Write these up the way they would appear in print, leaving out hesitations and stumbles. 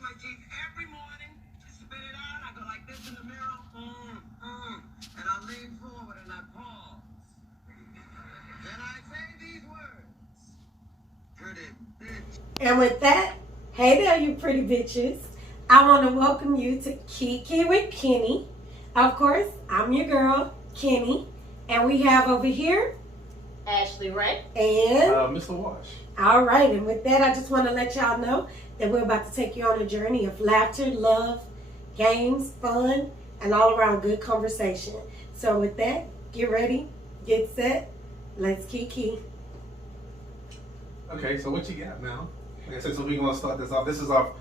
my teeth every morning, spit it out, I go like this in the mirror, and I lean forward and I pause. Then I say these words, pretty bitch. And with that, hey there, you pretty bitches. I want to welcome you to Kiki with Kenny. Of course, I'm your girl, Kenny. And we have over here Ashley Ray and Mr. Wash. All right, and with that, I just want to let y'all know that we're about to take you on a journey of laughter, love, games, fun, and all around good conversation. So with that, get ready, get set, let's Kiki. Okay, so what you got now? Like I said, so we're going to start this off. This is our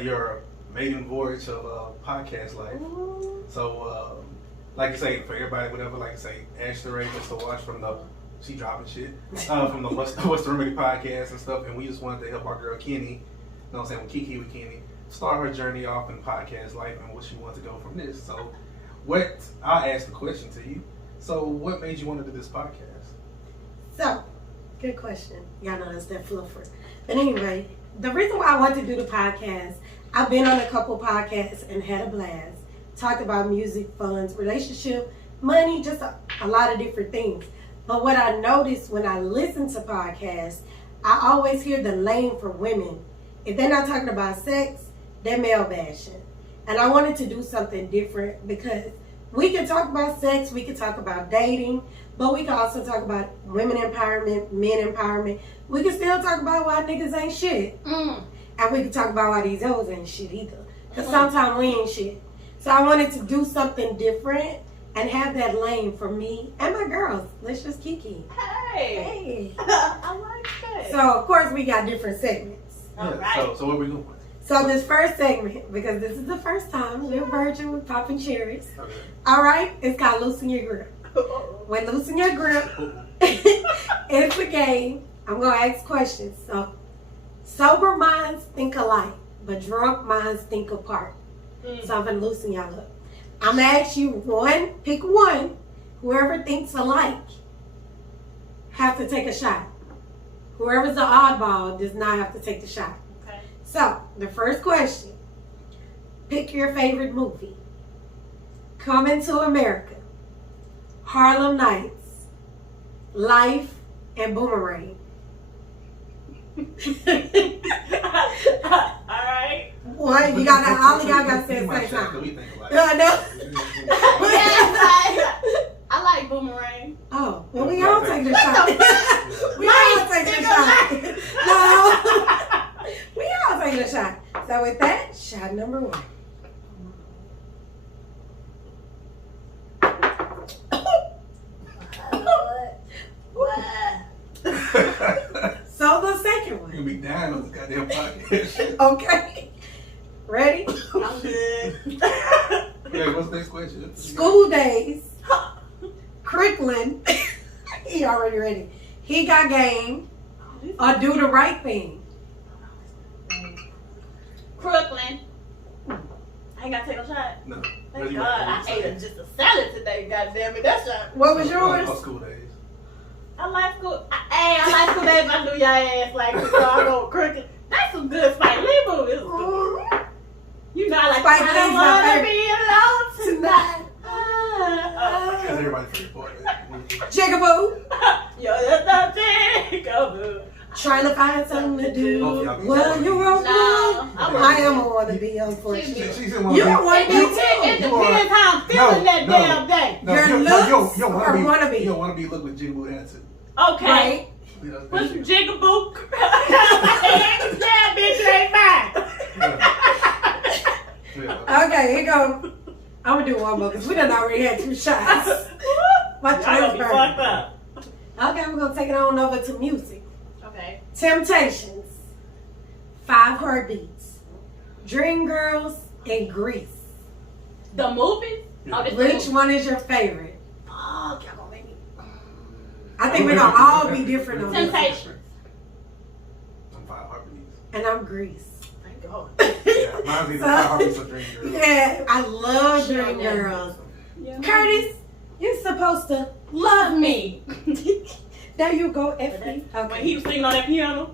your maiden voyage of podcast life. Ooh. So, like you say, for everybody, whatever, like I say, Ashley Ray, Mr. Wash from the, she dropping shit, from the What's the Remedy podcast and stuff, and we just wanted to help our girl Kenny, you know what I'm saying, with Kiki with Kenny, start her journey off in podcast life and what she wants to go from this. So, I'll ask the question to you. So, what made you want to do this podcast? So, good question. Y'all know that's that fluffer. But anyway, the reason why I wanted to do the podcast, I've been on a couple podcasts and had a blast. Talked about music, funds, relationship, money, just a lot of different things. But what I noticed when I listen to podcasts, I always hear the lane for women. If they're not talking about sex, they're male bashing. And I wanted to do something different because we can talk about sex, we can talk about dating, but we can also talk about women empowerment, men empowerment. We can still talk about why niggas ain't shit. And we can talk about why these hoes ain't shit either. Because sometimes we ain't shit. So I wanted to do something different and have that lane for me and my girls. Let's just Kiki. Hey. Hey. I like that. So, of course, we got different segments. All Yeah, right. so what we doing? So this first segment, because this is the first time, we're virgin with popping cherries. Okay. All right? It's called Loosen Your Grip. When loosen your grip, it's a game. I'm going to ask questions. So, sober minds think alike, but drunk minds think apart. So I'm going to loosen y'all up. I'm going to ask you pick one. Whoever thinks alike have to take a shot. Whoever's the oddball does not have to take the shot. Okay. So, the first question. Pick your favorite movie. Coming to America. Harlem Nights. Life and Boomerang. Alright. What? You got all of y'all got to say at the same time. We think alike. No, no. I like Boomerang. Oh, well, we all take the shot. We all take the shot. No. We all take the shot. So with that, shot number one. So the second one. You'll be dying on this goddamn podcast. Okay. Ready? I'm good. Yeah, what's the next question? School days. Crickling. He already ready. He got game. Or do the right thing. Crooklyn. I ain't got to take no shot. No. Thank God. I ate just a salad today, goddammit. That's shot. What was yours? School days. I like school. I like school days. I do your ass like this. So I go Crooklyn. That's some good Spike Lee movies. You know I like Spike I Lee's don't my wanna be alone tonight. Because everybody's pretty boy. Jigaboo. Yo, that's not Jigaboo. Trying to find something to do. Both of y'all be Well, boys. you won't No, I am a wanna be, unfortunately. She's in one You of don't want to be It too. depends how I'm feeling that damn day. Your looks or wannabe? You don't want to be look with Jigaboo attitude. Okay. Right? You know, What's Jigaboo? That bitch ain't mine. yeah. Okay, here go. I'm gonna do one more because we done already had 2 shots. Watch I yours gonna be burn. fucked up. Okay, we're gonna take it on over to music. Okay. Temptations, 5 Heartbeats, Dreamgirls, and Grease. The movie? Oh, this Which movie. one is your favorite? Fuck, y'all gonna make me. I think we're gonna all be different on this. Temptations. I'm 5 Heartbeats. And I'm Grease. Thank God. Yeah, mine's either 5 Heartbeats or Dreamgirls. Yeah, I love Sure, Dreamgirls. Yeah. Curtis, you're supposed to love me. There you go, Effie. When Okay. he was singing on that piano,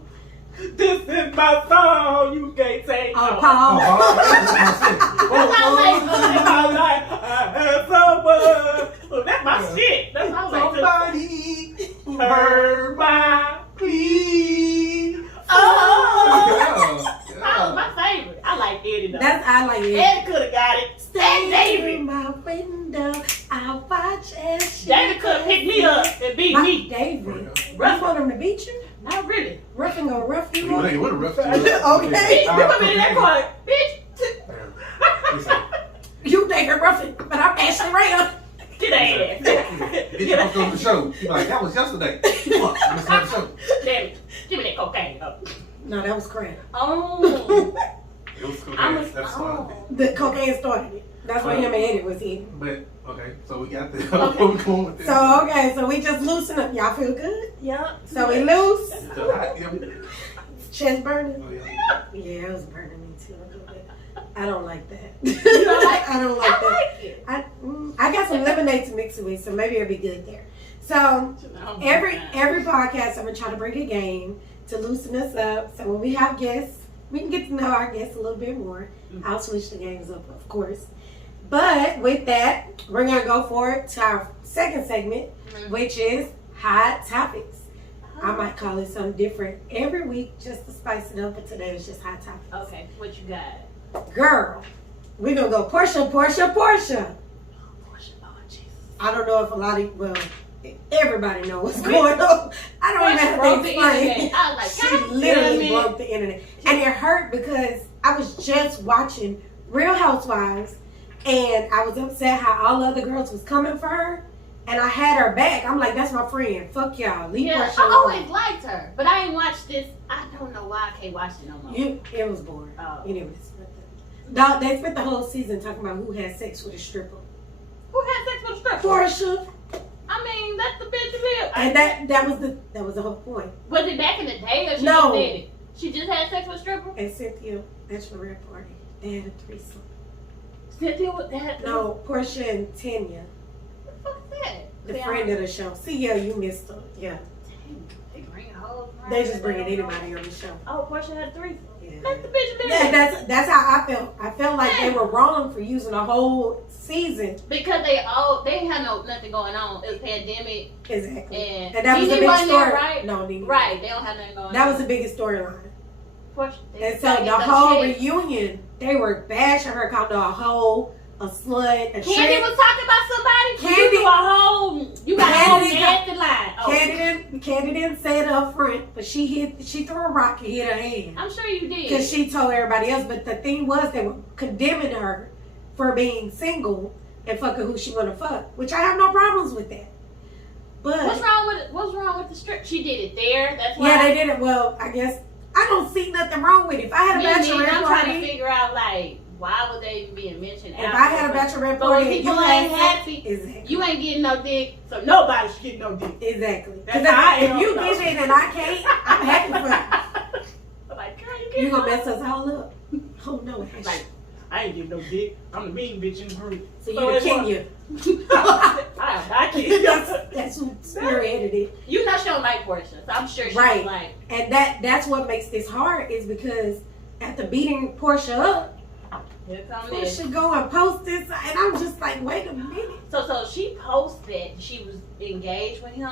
this is my song, you can't take it. Paul. That's my shit. That's how I was Somebody heard my plea. Oh, that was my favorite. I like Eddie though. I like it. Eddie could have got it. Stay David. in my window. I'll watch as she David could have picked me up and beat me. David. You want him to beat you? Not really. Rough and go rough you up? Hey, what a rough Okay. You put me in that car, bitch. You think you're roughing, but I'm Ashley Ray. Get ass. Bitch, you supposed to go to the show. You be like, that was yesterday. Fuck, I missed the show. Damn it. Give me that cocaine up. No, that was crack. Oh. It was cool. That's fine. Oh. The cocaine started it. That's what him and Eddie was eating. But, okay, so we got this. Where we going with this? So we just loosen up. Y'all feel good? Yeah. So we loose. So hot, yeah. Chest burning? Oh, yeah. Yeah, it was burning me too a little bit. I don't like that. You don't like I don't like I that. like it. I got some lemonade to mix it with, so maybe it'll be good there. So every podcast, I'm gonna try to bring a game to loosen us up. So when we have guests, we can get to know our guests a little bit more. I'll switch the games up, of course. But with that, we're gonna go forward to our second segment, which is hot topics. I might call it something different every week just to spice it up, but today it's just hot topics. Okay, what you got? Girl, we're gonna go Porsha. Oh, Jesus. I don't know if a lot of, well, everybody knows what's going on. I don't even have broke to the explain. internet. I was like, She God literally damn it. broke the internet. And it hurt because I was just watching Real Housewives and I was upset how all the other girls was coming for her. And I had her back. I'm like, that's my friend. Fuck y'all. Leave Yeah, Porsha I alone. always liked her, but I ain't watched this. I don't know why I can't watch it no more. It was boring. Oh. Anyways, no, they spent the whole season talking about who had sex with a stripper. Who had sex with a stripper? Porsha. I mean, that's the bitch you live. And that was the whole point. Was it back in the day or she No. just did it? She just had sex with a stripper? And Cynthia, bachelorette party, they had a threesome. Cynthia with that? No, Porsha and Tanya, What the fuck is that? the friend of the show. See, yeah, you missed her. Yeah, Dang, they bring hoes around. they just bringing anybody on the show. Oh, Porsha had a threesome. Yeah. Let the bitch live. Yeah, that's how I felt. I felt like they were wrong for using a whole season. Because they ain't had nothing going on. It was pandemic. Exactly. And that was the Nene big wasn't story. there, right? No, Nene. Right, they don't have nothing going on. That was the biggest storyline. Porsha, And so the whole reunion, they were bashing her, called her a hoe, a slut, a Candy shit. was talking about somebody. Candy- You got a whole Candy nasty line. Oh, Candy didn't say it up front, but she threw a rock and hit her hand. I'm sure you did. Because she told everybody else, but the thing was they were condemning her for being single and fucking who she want to fuck, which I have no problems with that. But What's wrong with the strip? She did it there. That's why. yeah, they did it. Well, I guess I don't see nothing wrong with it. If I had a bachelorette I'm trying to party, figure out like why would they even being mentioned? if I had a bachelorette But party, when and people you ain't had happy, exactly. you ain't getting no dick, so nobody should get no dick. Exactly. That's Because how I if am, you though. get it and I can't, I'm happy for you. I'm like, girl, you get You're going to mess us all up. Oh, no. Like, I ain't getting no dick. I'm the mean bitch in the group. So you're it's Kenya. I can't. That's who spearheaded it. You know she don't like Porsha, so I'm sure she Right. was like, And that's what makes this hard is because after beating Porsche up, here come this. Porsche go and post this, and I'm just like, wait a minute. So she posted she was engaged with him.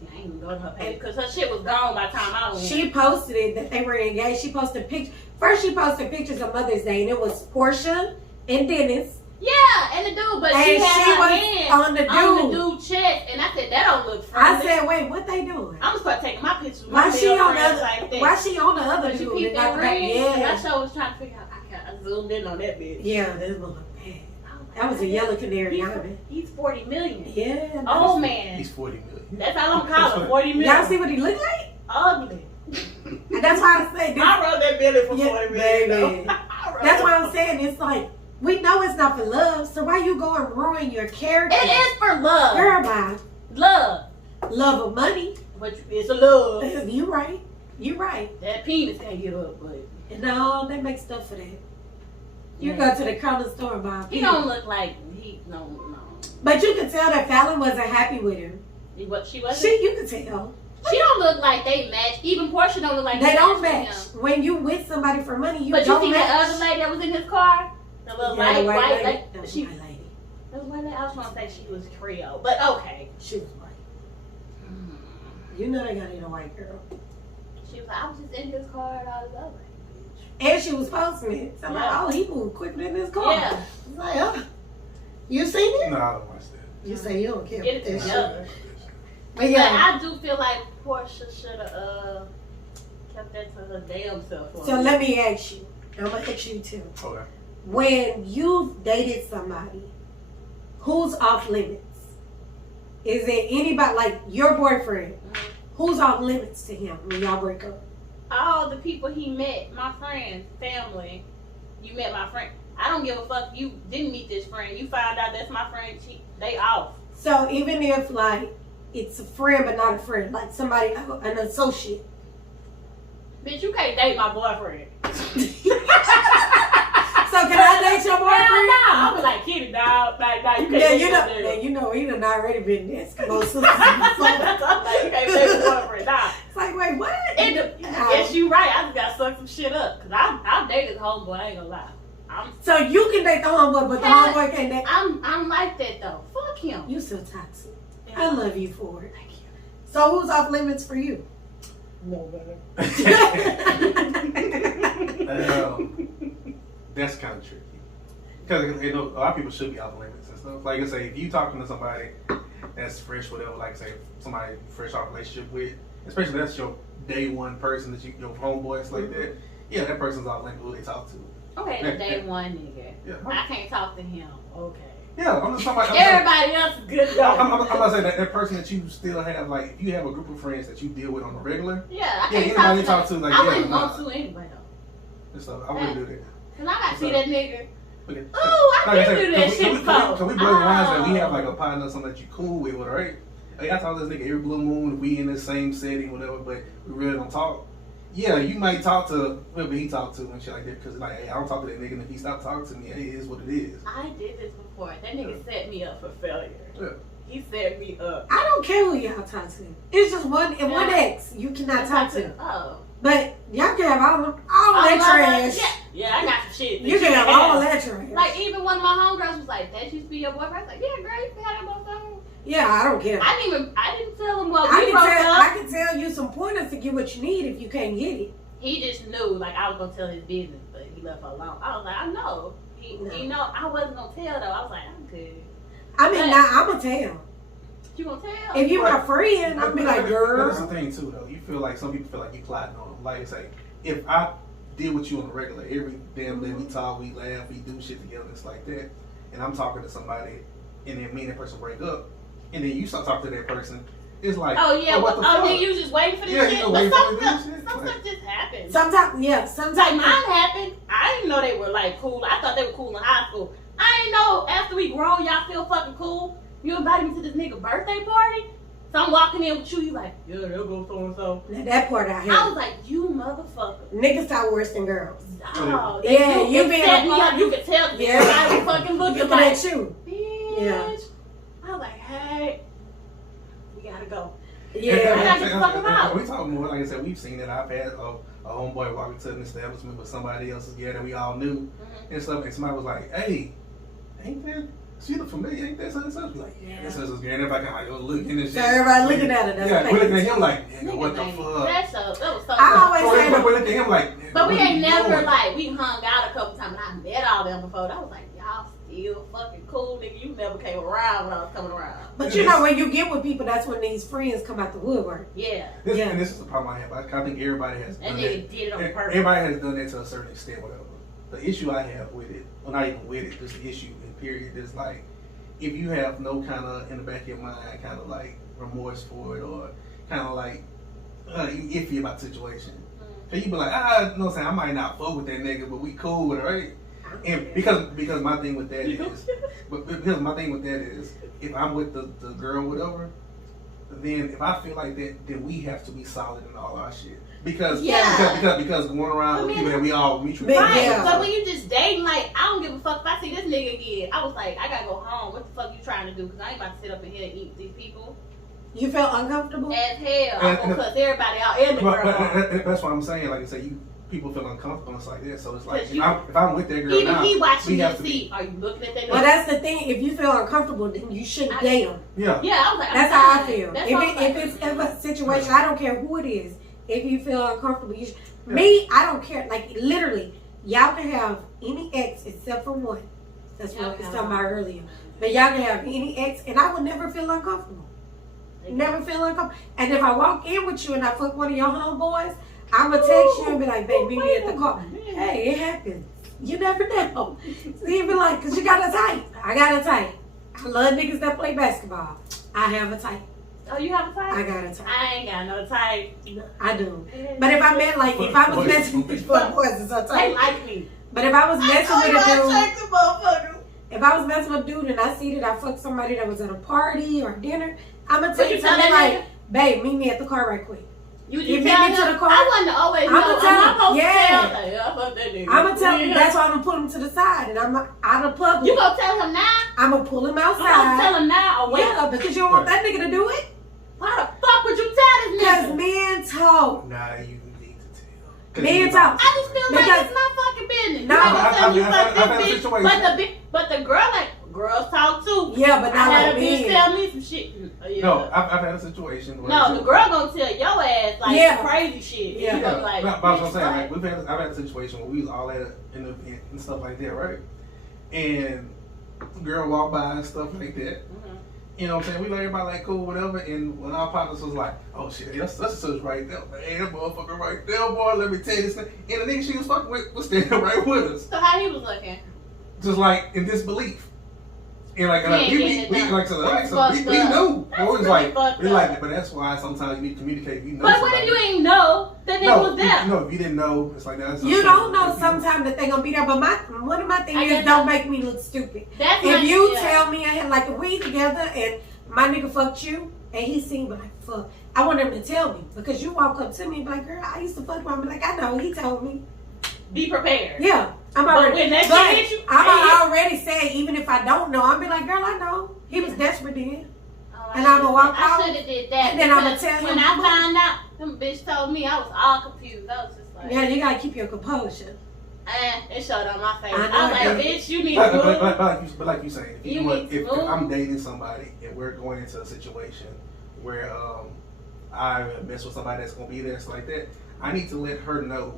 See, I ain't even go to her page because her shit was gone by the time I went. She posted it that they were engaged. She posted pictures. First, she posted pictures of Mother's Day, and it was Porsche and Dennis. Yeah, and the dude, but And she had she her was hand on the dude's chest, and I said that don't look friendly. I said, wait, what they doing? I'm gonna start taking my pictures. With Why my she male on the friends other? like that. Why she on the other But you dude? keep and that not ring. Yeah, I sure was trying to figure out. I zoomed in on that bitch. yeah, this was bad. That was a yellow canary diamond. He's 40 million. Yeah. Oh man, He's 40 million. that's all I'm calling 40 million. Y'all see what he look like? Ugly. And that's why I say this. I wrote that billion for Yeah, 40 million. baby. though. That's why I'm saying it's like we know it's not for love, so why you go and ruin your character? It is for love. Girl, bye. Love. Love of money. But it's a love. You right. You right. That penis can't get up, but No, they make stuff for that. You Yeah. go to the corner store and buy a he penis. don't look like no. But you could tell that Fallon wasn't happy with him. What she wasn't? You could tell. She don't look like they match. Even Porsha don't look like They don't with match. him. When you with somebody for money, you But don't you see match. that other lady that was in his car? The little Yeah, the white lady. lady. That was She, my lady. that was white lady. I was trying to say she was Creole. But okay. She was white. You know they got in a white girl. She was like, I was just in his car and I was like, And she was posting it. So I'm like, oh, he moved quicker than this car. yeah. It's like, oh. You seen it? No, I don't watch that. You say you don't care Get about it that together. shit. But But yeah. I do feel like Porsha should have kept that to her damn self. for a So minute. let me ask you. I'm going to ask you too. Okay. When you've dated somebody, who's off limits? Is there anybody, like your boyfriend, who's off limits to him when y'all break up? All the people he met, my friends, family, you met my friend. I don't give a fuck. You didn't meet this friend. You found out that's my friend. They off. So even if like it's a friend but not a friend, like somebody, an associate. Bitch, you can't date my boyfriend. So can I date your boyfriend? I was like, Kenny, dog. Like, nah, you can't Yeah, date you my know, nigga. man, you know, he done already been there. Eskimo sisters. Like, you can't date my boyfriend. Nah. It's like, wait, what? Yes, you right. I just gotta suck some shit up. Cause I'll date his homeboy. I ain't gonna lie. So you can date the homeboy, but the homeboy can't date. I'm like that though. Fuck him. You so toxic. I love you for it. Thank you. So who's off limits for you? No, better. That's kind of tricky. Because you know, a lot of people should be off limits and stuff. Like I say, if you talking to somebody that's fresh, whatever, like say somebody fresh off relationship with, especially that's your day one person that your homeboys like that. Yeah, that person's off limits who they talk to. Okay, the day one nigga. Yeah. I can't talk to him. Okay. Yeah, I'm just talking Everybody else is good though. I'm about to say that person that you still have, like, if you have a group of friends that you deal with on a regular, Yeah, I yeah, can't anybody talk talk to, like, I yeah, wouldn't nah. want to anyway though. So I wouldn't do that. Cause I gotta see that nigga. Okay. Ooh, I Like can said, do that shit before. Can we blow the lines that we have like a partner, something that you cool with, right? Like, I talk to this nigga every blue moon, we in the same setting, whatever, but we really don't talk. Yeah, you might talk to whoever he talked to and shit like that, because like, hey, I don't talk to that nigga, and if he stopped talking to me, hey, it is what it is. I did this before. That nigga set me up for failure. Yeah. He set me up. I don't care who y'all talk to. It's just one ex you cannot talk to. Oh. But y'all can have all that trash. Yeah, I got some shit. You can have all that trash. Like, even one of my homegirls was like, that used to be your boyfriend. I was like, yeah, girl, you can have that motherfucker. Yeah, I don't care. I didn't tell him what I we broke up. I can tell you some pointers to get what you need if you can't get it. He just knew, like, I was gonna tell his business, but he left her alone. I was like, I know. He know I wasn't gonna tell though. I was like, I'm good. I mean, now I'm gonna tell. You gonna tell? If you my friend, I'll be like, But girl. that's the thing too, though. You feel like some people feel like you plotting on them. Like I say, if I deal with you on the regular, every damn day we talk, we laugh, we do shit together, it's like that, and I'm talking to somebody, and then me and that person break up, and then you start talking to that person, it's like, oh yeah, what the fuck? then you just waiting for this Yeah, shit. you But waiting for this some shit. stuff just happens. Sometimes. Like mine happened. I didn't know they were like cool. I thought they were cool in high school. I didn't know after we grown, y'all still fucking cool. You invited me to this nigga birthday party. So I'm walking in with you. You like, yeah, they'll go so and so. Now that part I I hear. was like, you motherfucker. Niggas talk worse than girls. Oh, Yeah, you it being set me a up. You could tell that Yeah. everybody was fucking looking Looking like, at you. bitch. Yeah. I was like, hey, we gotta go. Yeah. I gotta get the fuck out. We talk more, like I said, we've seen it. I've had a homeboy walk into an establishment with somebody else's gear that we all knew and stuff, and somebody was like, hey, ain't that, she look familiar, ain't that such and such? We're like, yeah, that's such and such, and everybody kind of like, looking and shit. So everybody looking at it. That's Yeah, what we're they looking at think. him like, nigga, Nigga, what the man, fuck? that was so I always say We're looking at him like, but we what are ain't you never doing? like, we hung out a couple times and I met all them before. I was like, y'all still fucking cool, nigga. You never came around when I was coming around. But you know, when you get with people, that's when these friends come out the woodwork. Yeah. Yeah. And this is the problem I have. I think everybody has That done nigga that. did it on purpose. Everybody has done that to a certain extent, whatever. The issue I have with it, well, not even with it, just the issue in period, is like, if you have no kind of, in the back of your mind, kind of like remorse for it, or kind of like iffy about the situation. So you be like, you know what I'm saying, I might not fuck with that nigga, but we cool with it, right? And because my thing with that is, because my thing with that is, if I'm with the girl, whatever, then if I feel like that, then we have to be solid in all our shit. Because going around with people that we all mutually Right, Yeah. but when you just dating, like, I don't give a fuck if I see this nigga again. I was like, I gotta go home. What the fuck you trying to do? Because I ain't about to sit up in here and eat with these people. You feel uncomfortable? As hell. I'm gonna cuss everybody out and the girl. That's what I'm saying. Like I say, people feel uncomfortable and it's like that. So it's like, You- if I'm with that girl Even now, he watching we you have to see. Are you looking at that? Well, that's the thing. If you feel uncomfortable, then you shouldn't date them. Yeah. Yeah, I was like, That's how I feel. That's what I was If like. it's a situation, I don't care who it is. If you feel uncomfortable, you should. Me, I don't care. Like literally, y'all can have any ex except for one. That's what I was talking about earlier. But y'all can have any ex, and I would never feel uncomfortable. Never feel uncomfortable. And if I walk in with you and I fuck one of your homeboys, I'm gonna text you and be like, "Baby, meet me at the car." Hey, it happens. You never know. So you be like, "Cause you got a type." I got a type. I love niggas that play basketball. I have a type. Oh, you have a type? I got a type. I ain't got no type. I do. But if I meant like, if I was messing with boys, it's a They type. like me. But if I was messing with a dude, the motherfucker. if I was messing with a dude and I see that I fucked somebody that was at a party or dinner, I'm gonna But tell you you tell something that like, "Babe, meet me at the car right quick." You You tell meet me to him? the car? I wanted to always know. I'ma tell I'm him, not supposed yeah. to tell him. Yeah, fuck that nigga. I'm gonna tell him. Yeah. That's why I'm gonna put him to the side, and I'm out of public. You gonna tell him now? I'm gonna pull him You gonna outside. tell him now or wait? Yeah, because you don't want that nigga to do it. Why the fuck would you tell this Because nigga? men talk. Nah, you need to tell. Men talk. I just feel like Because- it's my fucking business. No, You ain't gonna tell me I've fuck had a this bitch. situation. But the girl, like, girls talk too. Yeah, but I not had like a bitch men. tell me some shit. Yeah. No, I've had a situation. Where No, the girl gonna tell your ass like Yeah. crazy shit. Yeah. You gonna be like, but that's what I'm saying. bitch, Like I've had a situation where we was all at an event and stuff like that, right? And girl walked by and stuff like that. Mhm. You know what I'm saying? We let everybody like cool, whatever. And when our partners was like, "Oh shit, that's such and such right there, man, that motherfucker right there, boy. Let me tell you this thing." And the nigga she was fucking with was standing right with us, So how he was looking? just like in disbelief. And like, He ain't we getting it done. like so, That's we fucked up. knew. That's It was really like fucked we up. like it, but that's why sometimes you need to communicate. You know, But what if you ain't know that nigga was there? No, if you didn't know, it's like that's You don't know sometimes that they gonna be there. But one of my things I is guess don't make me look stupid. That's If my- you yeah. tell me I had like if we together and my nigga fucked you and he seen me like fuck, I want him to tell me because you walk up to me and be like, "Girl, I used to fuck him." I'm like, "I know, he told me." Be prepared. Yeah, I'm But already. when that shit but hit you, I'm already saying even if I don't know, I'll be like, "Girl, I know he was desperate then." Oh, And I'ma walk I out, should have did that. and then I'ma because tell when him, I "Look." found out, them bitch told me I was all confused. I was just like, Yeah, you gotta keep your composure. it showed on my face. I I, know was like, it. bitch, you need But, to move. but like you saying, if, You need to if move. I'm dating somebody and we're going into a situation where I mess with somebody that's gonna be there, so like that, I need to let her know,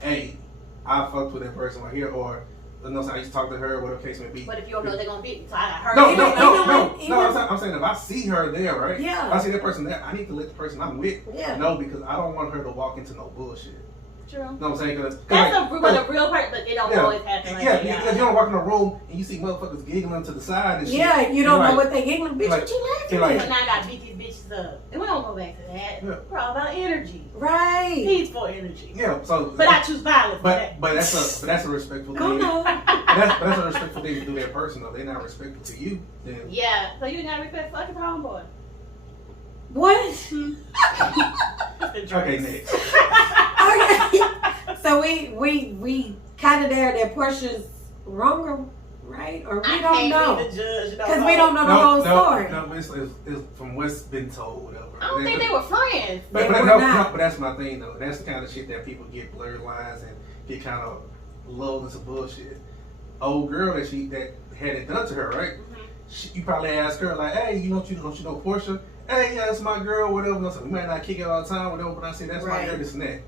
hey, I fucked with that person right here, or you know, so I used to talk to her, whatever the case may be. But if you don't know they're gonna beat me, so I got hurt. No, Even- no, no, even no, when- no. I'm saying if I see her there, right? Yeah. If I see that person there, I need to let the person I'm with Yeah. know because I don't want her to walk into no bullshit. True. You know what I'm saying? Cause That's like, with a real person, but it don't always happen like that. If you don't walk in a room and you see motherfuckers giggling to the side and shit. Yeah, you don't you're know like, what they giggling. Bitch, like- what you laughing you're like- at? So now I gotta beat these bitches up. And we don't go back to that. Yeah. We're all about energy. Right. Peaceful energy. Yeah, so But I choose violence. for that. but that's a respectful Oh thing. no. That's a respectful thing to do that person though. They're not respectful to you. Then Yeah, so you gotta respect fucking homeboy. What? okay, next. Okay. So we kind of there that Portia's wrong, right? Or we don't know Be the judge. because we don't know the whole story. No, but it's from what's been told, whatever. I don't think they were friends. They But were no, not. but that's my thing though. That's the kind of shit that people get blurred lines and get kind of lulled into bullshit. Old girl that had it done to her, right? You probably ask her like, "Hey, don't you know Porsha? Hey, yeah, that's my girl, whatever." No, so we might not kick it all the time, whatever. But I say that's my Right. girl, this and that.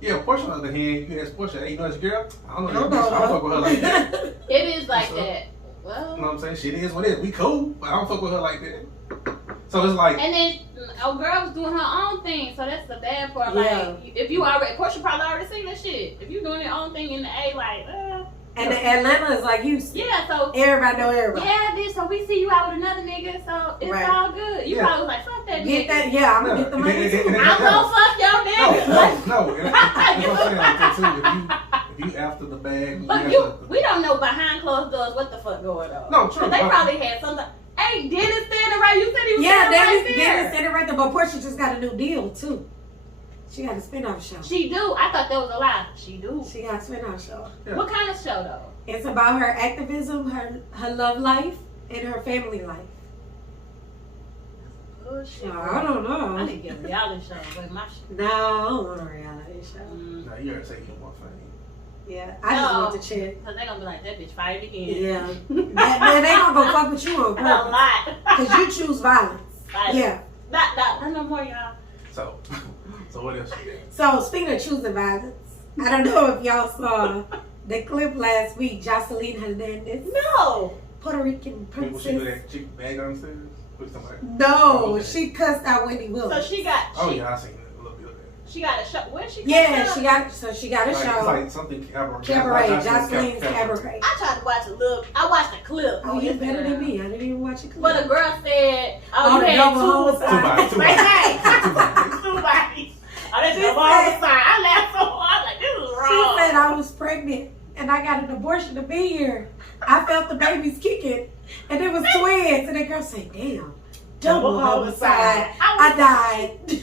Yeah, Porsha on the other hand, you ask Porsha, "Hey, you know this girl? I don't know I that don't bitch. I don't know. fuck with her like that." It is like So- that. Well, You know what I'm saying? Shit is what it is. We cool, but I don't fuck with her like that. So it's like, and then old girl was doing her own thing, so that's the bad part. Yeah. Like, if you already, Portia probably already seen that shit. If you doing your own thing in the A, like, And the Atlanta is like Houston. yeah, so Everybody know everybody. yeah, bitch. So we see you out with another nigga, so it's Right. all good. You Yeah. probably was like, fuck that Get nigga. that? Yeah, I'm gonna Yeah. get the money too. I'm gonna fuck your nigga. no. And that's what I'm saying like that too. If you after the bag, But we don't know behind closed doors what the fuck going on. No, true. They probably had something. Hey, Dennis standing right. You said he was Yeah, standing right Dennis there. said it right there. But Portia just got a new deal too. She got a spinoff show. She do. I thought that was a lie. She do. She got a spinoff show. Yeah. What kind of show though? It's about her activism, her love life, and her family life. bullshit. I don't know. I need to get a reality show. But my shit. No, I don't want a reality show. No, you already say you want funny. Yeah, I just want the chick. Because they're going to be like, that bitch fight again. Yeah. They gonna go fuck with you on A purpose. lot. Because you choose violence. Yeah. Not no more, y'all. So what else you got? So, speaking of choosing violence, I don't know if y'all saw the clip last week, Jocelyn Hernandez, No. Puerto Rican Was she with princess. that chick bag on stairs? With somebody? No, Oh, okay. she cussed out Wendy So Williams. she got. Oh yeah, I seen it a little bit of that. She got a show. Where she? Yeah, from? she got a Like, show. it's like something cabaret. Jocelyn's Cabaret. I tried to watch a little. I watched a clip. Oh, you better than me. I didn't even watch it. But a girl said, Oh, "Oh, the you double had homicide. two Two bodies. Two bodies. Oh, that's She double said- homicide. I laughed so hard. Like, this is She wrong. said I was pregnant and I got an abortion to be here. I felt the babies kicking and it was twins. And the girl said, damn, double homicide. I died.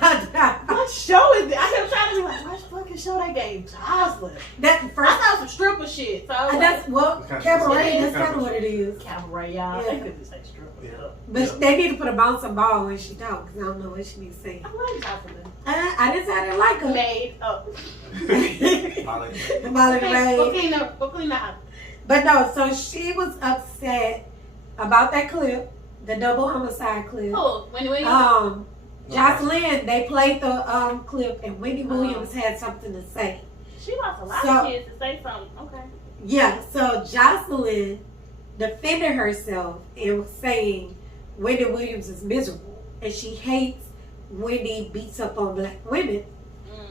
I died. What show is it? I kept trying to be like, what fucking show they gave Jocelyn? That I first, thought it was some stripper shit. So I was like, that's, well, It's kinda- cabaret, it that's is. kind of what it is. cabaret, y'all. Yeah. They could just say stripper. Yeah. But they need to put a bouncing ball when she talks. I don't know what she be saying. I like Jocelyn. I didn't say I didn't like her. Made up. Molly Ray. Go clean the house. But no, so she was upset about that clip, the double homicide clip. Oh, Wendy Williams. Jocelyn, they played the clip, and Wendy Williams had something to say. She lost a lot So- of kids to say something. Okay. Yeah, so Jocelyn defended herself and was saying Wendy Williams is miserable, and she hates Wendy beats up on black women.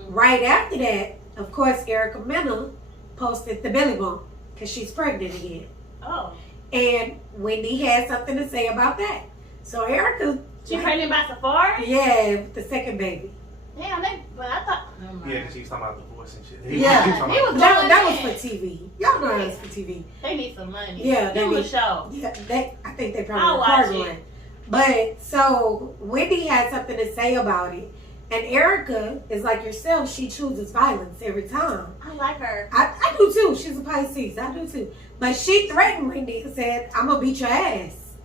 Right after that, of course, Erica Mena posted the belly bump because she's pregnant again. Oh. And Wendy had something to say about that. So Erica, She pregnant by Safari? yeah, with the second baby. Damn, but I thought. Never mind. Yeah, because she was talking about divorce and shit. Yeah, he was talking he about was- That was for TV. Y'all know that was for TV. They need some money. Yeah, they do a need- show. Yeah, I think they I'll probably watch recorded it. one. But so Wendy had something to say about it, and Erica is like yourself. She chooses violence every time. I like her. I do too. She's a Pisces. I do too. But she threatened Wendy and said, "I'm gonna beat your ass."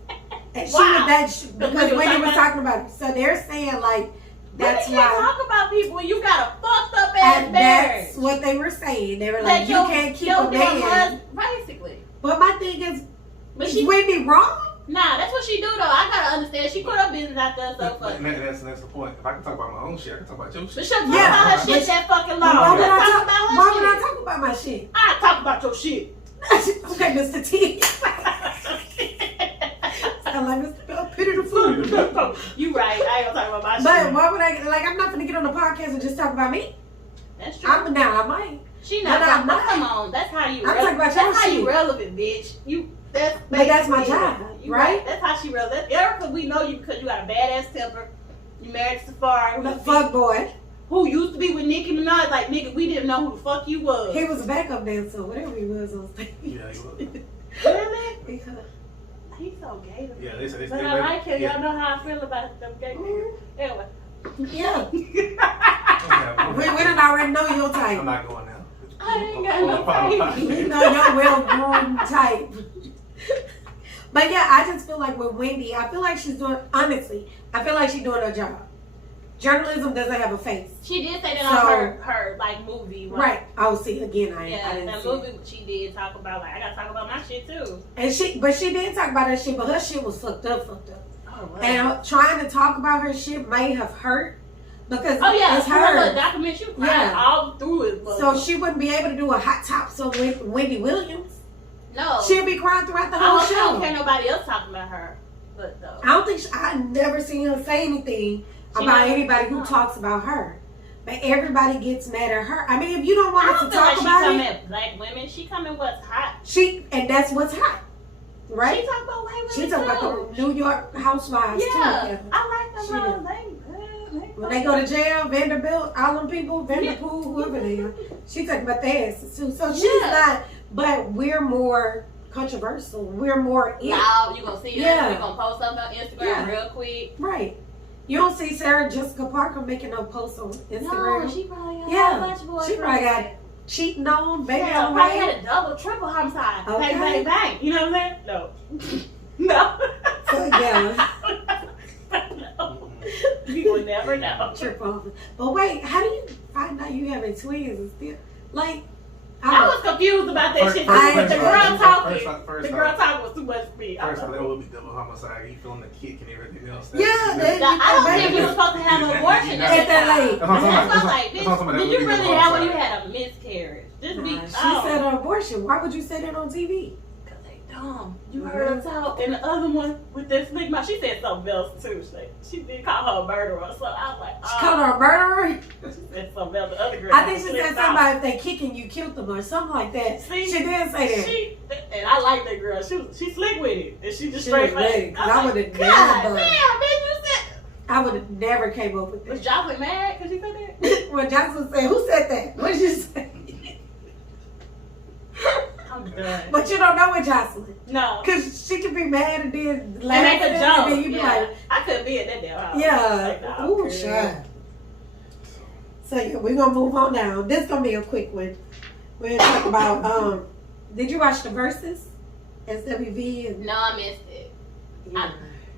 And she Wow. was that because Wendy was Wendy was talking talking about it. So they're saying like that's Women can't why. talk about people when you got a fucked up ass And marriage. that's what they were saying. They were like, That you can't keep a damn man. basically. But my thing is, But is she, Wendy wrong? nah, that's what she do though. I gotta understand. She put her business out there, so fuck. And that's the point. If I can talk about my own shit, I can talk about your But shit. she'll talk Yeah, about her but- shit that fucking Why long. would Let's I talk talk? about her Why would I shit. talk about my shit? I talk about your shit. Okay, Mr. T. Sound like Mr. Pity the Fool. You right. I ain't gonna talk about my But shit. why would I? Like, I'm not gonna get on the podcast and just talk about me. That's true. I'm now. I might. She not But talking I'm about. not. Come on, that's how you. I'm talking about your that's how you shit. relevant, bitch. You. That's. But that's my basically job, it. You right? That's how she relevant. Erica, we know you because you got a badass temper. You married Safari, The fuck boy. who used to be with Nicki Minaj. Like nigga, we didn't know who the fuck you was. He was a backup dancer, whatever he was on stage. Yeah, you will. Really? Yeah. He's so gay to me. Yeah, they said But I like him. Yeah. Y'all know how I feel about them gay niggas. Anyway. Yeah. Yeah, We didn't already know your I'm type. not going now. I ain't got no type. We know your well-groomed type. But yeah, I just feel like with Wendy, I feel like she's doing, honestly, I feel like she's doing her job. Journalism doesn't have a face. She did say that So- on her like movie. Right. Oh, see, again, I Yeah, didn't that see movie it. she did talk about like I gotta talk about my shit too. And she did talk about her shit, but her shit was fucked up. Oh, wow. And trying to talk about her shit may have hurt because Oh yeah, it's her her. document you cried Yeah. all through it. But So she wouldn't be able to do a hot tops on Wendy Williams. no, She'll be crying throughout the I whole don't care show. nobody else talking about her. But though, I don't think I never seen her say anything She about might- anybody who no. talks about her. But everybody gets mad at her. I mean, if you don't I want us don't to feel like talk she about come it, at black women. She coming what's hot. and that's what's hot, right? She talk about white women She talk about too. the New York Housewives Yeah, too. I like She them. do. They When they go to jail, Vanderbilt, all them people, Vanderpool, whoever they are, she talking about their asses too. So she's Yeah. not, but we're more controversial. We're more in. Y'all, you gonna see Yeah. us. We gonna post something on Instagram Yeah. real quick. Right. You don't see Sarah Jessica Parker making no posts on Instagram. No, she probably got Yeah. a bunch of boys. She probably got cheating on, baby Yeah, on probably way. had a double, triple homicide. Okay. Bang, bang, bang. You know what I'm saying? No. No. So, yeah. You would never know. Trip over. But wait, how do you find out you having twins and still like? I was confused about that shit. The girl talking was too much for me. First, that would be double homicide. He feeling the kick and everything else. Yeah, I don't think you were supposed to have an abortion at that late. That's why, like, bitch, did you really have when you had a miscarriage? Just be. She said an abortion. Why would you say that on TV? Because they dumb. You heard her talk. And the other one with that slick mouth, she said something else too. She did call her a murderer. So I was like, she called her a murderer? She said something else. The other girl. I think she said something about if they kicking you, killed them or something like that. See, she did say that. And I like that girl. She slick with it. And she just straight like, I would have God never. damn, bitch, you said. I would have never came up with that. Was Jocelyn mad because she said that? Well, Jocelyn said, who said that? What did you say? I'm done. But you don't know what Jocelyn. No. Because she could be mad and then laugh. And make a joke. And then you be like, I couldn't be at that damn house. yeah. Like, nah, Ooh, sure. So yeah, we're going to move on now. This is going to be a quick one. We're going to talk about, did you watch the Versus? SWV? And, No, I missed it. yeah.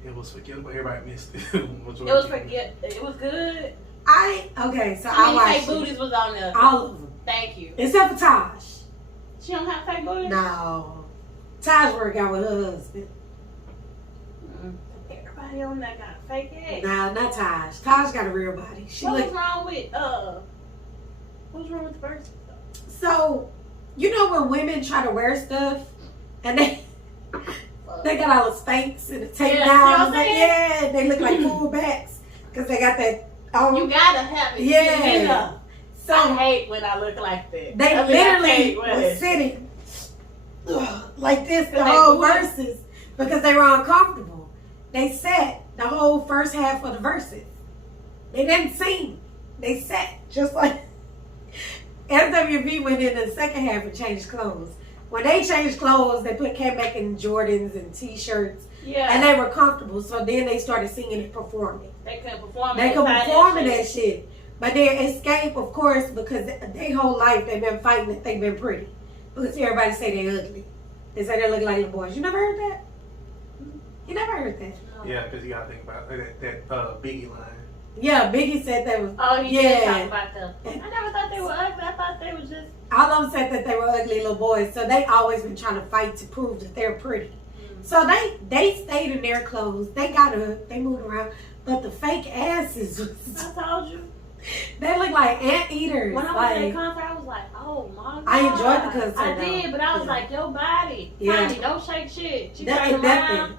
It was forgettable. Everybody missed it. It was good. Okay, so How I many watched fake booties was on there? all of them. Thank you. Except for Taj. She don't have fake booties? No. Taj worked out with her husband. Everybody on that got a fake egg. Nah, not Taj. Taj got a real body. What's wrong with the person? So, you know when women try to wear stuff and they got all the spanks and the tape down. Yeah, they look like fullbacks because they got that. You gotta have it. Yeah. So I hate when I look like that. They literally were sitting like this the whole Versus because they were uncomfortable. They sat the whole first half of the Versus. They didn't sing. They sat just like SWV went in the second half and changed clothes. When they changed clothes, they came back in Jordans and T-shirts. Yeah. And they were comfortable. So then they started singing and performing. They couldn't perform. They could perform in that shit. But their escape, of course, because their whole life they've been fighting that they've been pretty. Because everybody say they're ugly. They say they look like little boys. You never heard that? You never heard that? No. Yeah, because you got to think about that Biggie line. Yeah, Biggie said they was. Oh, he did talk about them. I never thought they were ugly. I thought they was just. All of them said that they were ugly little boys. So they always been trying to fight to prove that they're pretty. So they stayed in their clothes. They got up. They moved around. But the fake asses. I told you. They look like anteaters. When I was at the concert, I was like, oh my God. I enjoyed the concert. I did, but I was like, your body. Yeah. Honey, don't shake shit. She That turned is around. nothing.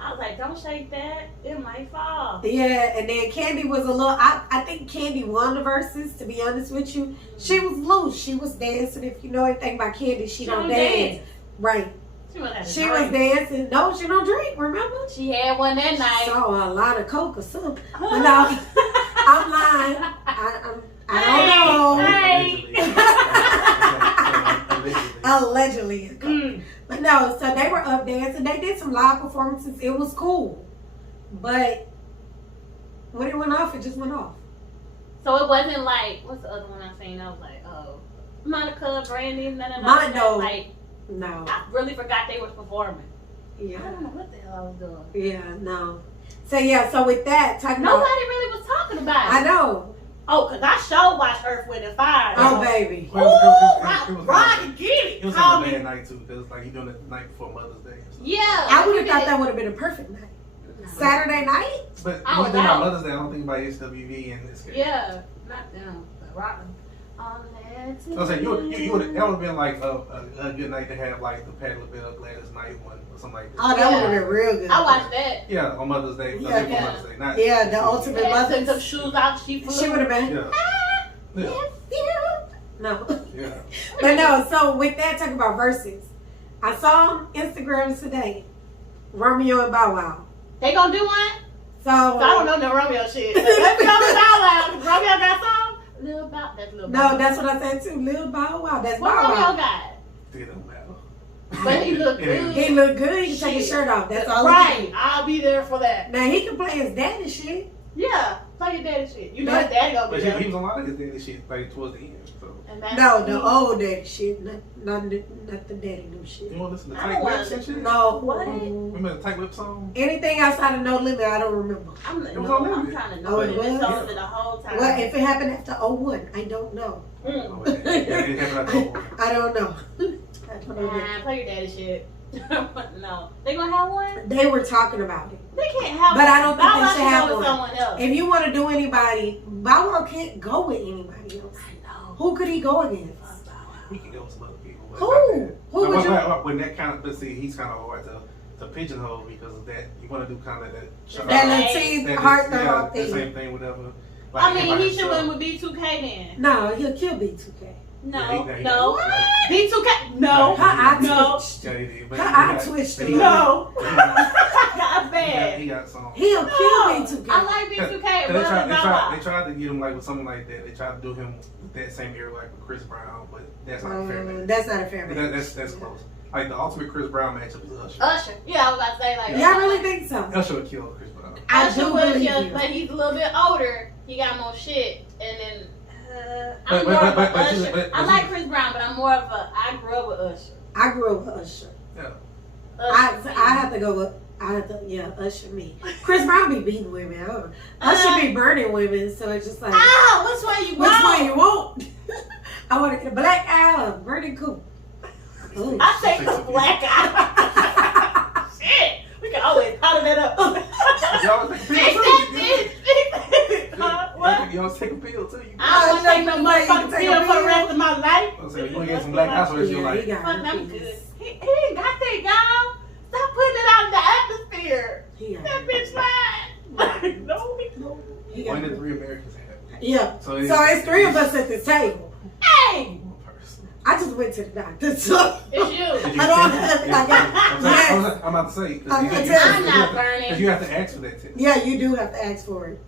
I was like, don't shake that. It might fall. Yeah, and then Candy was a little. I think Candy won the Versus. To be honest with you, she was loose. She was dancing. If you know anything about Candy, she don't dance. Right. She was dancing. No, she don't drink. Remember? She had one that night. Saw a lot of coke or something. But no, I'm lying. I don't know. Allegedly. But no, so they were up dancing. They did some live performances. It was cool. But when it went off, it just went off. So it wasn't like, what's the other one I seen? I was like, oh, Monica, Brandy, No. Like, No. I really forgot they was performing. Yeah. I don't know what the hell I was doing. Yeah, no. So yeah, so with that, nobody really was talking about it. I know. Oh, because I sure watched Earth, Wind & Fire. Oh, baby. Rod can get it. It was a bad night, too, because like, he doing it the night before Mother's Day. Yeah. I would have thought that would have been a perfect night. Saturday night? But when you think about Mother's Day, I don't think about SWV and this game. Yeah. Not them, but Rock. I was saying, that would have been like a good night to have like the Patti LaBelle Gladys Knight one or something like that. Oh, that would have been real good. I watched that. Yeah, on Mother's Day. Yeah, Mother's Day. Not the ultimate mother. Took some shoes out, she flew. She would have been. Yeah. No. Yeah. But no, so with that, talking about Versus, I saw on Instagram today, Romeo and Bow Wow. They gonna do one? So I don't know no Romeo shit. Let's go with Bow Wow. Romeo got some? Lil Bow. That's Lil Bow. No, that's what I said too. Lil Bow Wow. That's what Bow Wow. Romeo got? It don't matter. But he look good. He look good. He can take his shirt off. That's all. Right. I'll be there for that. Now he can play his daddy shit. Yeah. Play your daddy shit. You know his daddy gonna be But there. he was on a lot of his daddy shit like towards the end. So And that's No, the me. old daddy shit, not the daddy new shit. you want to listen to I Tight don't wanna Whips and shit? No. What? Remember the Tight Whip song? Anything outside of No Limit, I don't remember. I'm It was on trying Limit. to know Oh, it this was? song the whole time. Well, if it happened after 01, I don't know. Mm. Oh, it happened at the old one. I don't know. I don't know. Nah, play your daddy shit. No. They gonna have one? They were talking about it. They can't have But one. I don't think Bow they Wow should have go with one. someone else. If you want to do anybody, Bow Wow can't go with anybody else. I know. Who could he go against? Fuck Bow Wow. He can go with some other people. but Who? not that. Who would you? When that kind of, let's see, he's kind of hard to pigeonhole because of that. You want to do kind of that. That Right. little team that heart is- the yeah, whole the thing. same thing, whatever. I mean, everybody he should else. win with B2K then. No, he'll kill B2K. No, Yeah, he- no. What? B2K, no. Her eye No. twitched. Yeah, he did. But Her he eye got- twitched but a he little. got- No. he got- Got bad. He got some. He'll No. kill B2K. I like B2K, They but tried, Bow Wow. they tried to get him like with something like that. They tried to do him with that same era like with Chris Brown, but that's not a fair match. That's not a fair match. That's close. Like the ultimate Chris Brown matchup is Usher. Usher. Yeah, I was about to say like. Y'all really think so? Usher would kill Chris Brown. I Usher do would believe kill, you. but he's a little bit older. He got more shit, and then. I'm But- more of but- a but Usher. but- I like Chris Brown, but I'm more of a. I grew up with Usher. I grew up with Usher. Yeah. I have to go with. Usher me. Chris Brown be beating women. I don't know. Usher be burning women, so it's just like, Ah, which one you which want? one you want? I want to get a black eye or burning cool. Ooh. I take the black eye. Shit, we can always holler that up. Y'all take a Fix pill that too. bitch. Huh? What? Y'all take a pill too. I don't want to take no You can motherfucking take a pill for the pill. rest of my life. I'm saying you want to get some black eyes for the rest of your Yeah, he life. got Fuck, I'm herpes. good. He ain't got that, y'all. Stop putting it out in the atmosphere. He got That herpes. bitch lied. No. He got One in herpes. 3 Americans have it. Yeah. So So it's 3 of us at the table. Hey, One person. I just went to the doctor. So it's you. Did you I don't test? have- Yeah, I got- yes. I'm about to say. I'm gonna Because tell I'm not burning. you have to ask for that test. yeah, you do have to ask for it.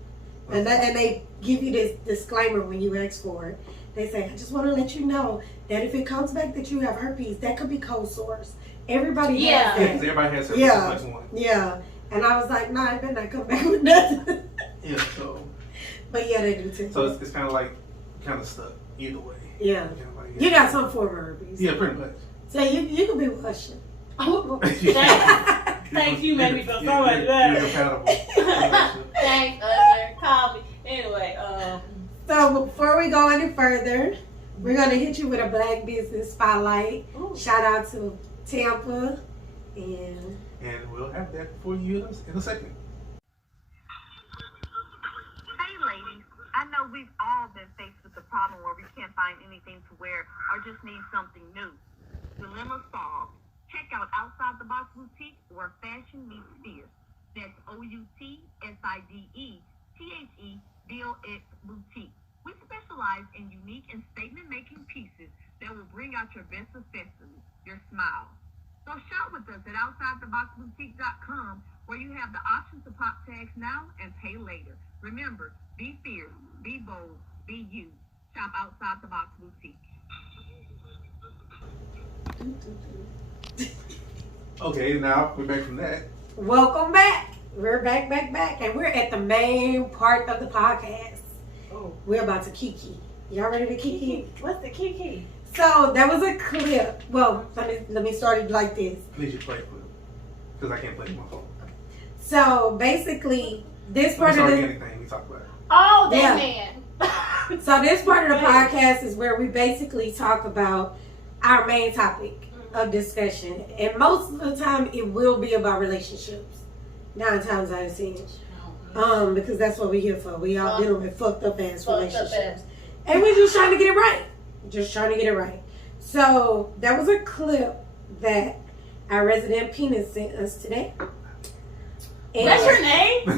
And they give you this disclaimer when you ask for it. They say, I just want to let you know that if it comes back that you have herpes, that could be cold sores. Everybody Yeah. has Yeah, that. because everybody has Yeah. herpes plus one. Yeah. And I was like, nah, I better not come back with nothing. Yeah, so But yeah, they do too. it's kind of like stuck either way. Yeah. Kinda like, You got some form of herpes. Yeah, pretty much. So you could be with Usher. Thanks, you made me feel so much You're better. compatible. Thanks, Usher. Call me. Anyway, So before we go any further, we're going to hit you with a black business spotlight. ooh. Shout out to Tampa. And And we'll have that for you in a second. Hey ladies, I know we've all been faced with the problem where we can't find anything to wear or just need something new. Dilemma solved. Check out Outside the Box Boutique where fashion meets fierce. That's OUTSIDETHEDOX Boutique. We specialize in unique and statement-making pieces that will bring out your best accessories, your smile. So shop with us at OutsideTheBoxBoutique.com where you have the option to pop tags now and pay later. Remember, be fierce, be bold, be you. Shop Outside the Box Boutique. Okay, now we're back from that. welcome back. We're back. And we're at the main part of the podcast. Oh. We're about to Kiki. Y'all ready to Kiki? What's the Kiki? So that was a clip. Well, let me start it like this. I need you to play it because I can't play it on my phone. So basically, this I'm part of sorry, the anything we talk about. Oh, that Yeah. man. so this part of the podcast is where we basically talk about our main topic of discussion, and most of the time it will be about relationships. 9 times out of 10, because that's what we're here for. We all dealing with fucked up ass relationships, and we're just trying to get it right. So that was a clip that our resident penis sent us today. And That's your name? he's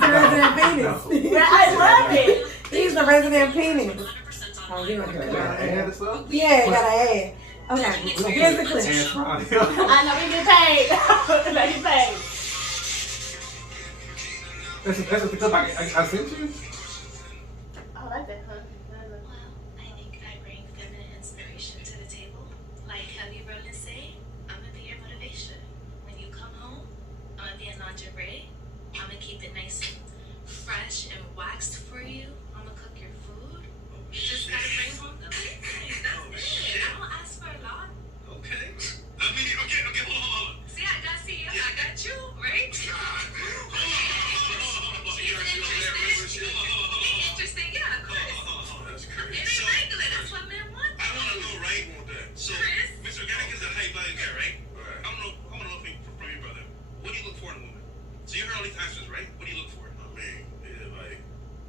the resident penis. I love it. He's the resident penis. Oh, you don't have to cut out. Add this up? Yeah, you gotta add. Okay, here's the clip. I know we get paid. They get paid. That's the clip I sent you? I like that, huh? Well, I think I bring feminine inspiration to the table. Like Heavy Rollins say, I'm gonna be your motivation. When you come home, I'm gonna be in lingerie. I'm gonna keep it nice and fresh and waxed for you. I'm gonna cook your food. You just gotta bring home the bacon. That's it. I don't ask for a lot. Okay. Okay, hold on. See, I got you. I got you, right? He's interested. Interesting, yeah, of course. That's It crazy. ain't regular. That's what men want. I want to know, right? So, Chris? Mr. Organic is a hype body guy, right? I want to know from your brother. What do you look for in a woman? So you heard all these answers, right? What do you look for? I mean, yeah, like,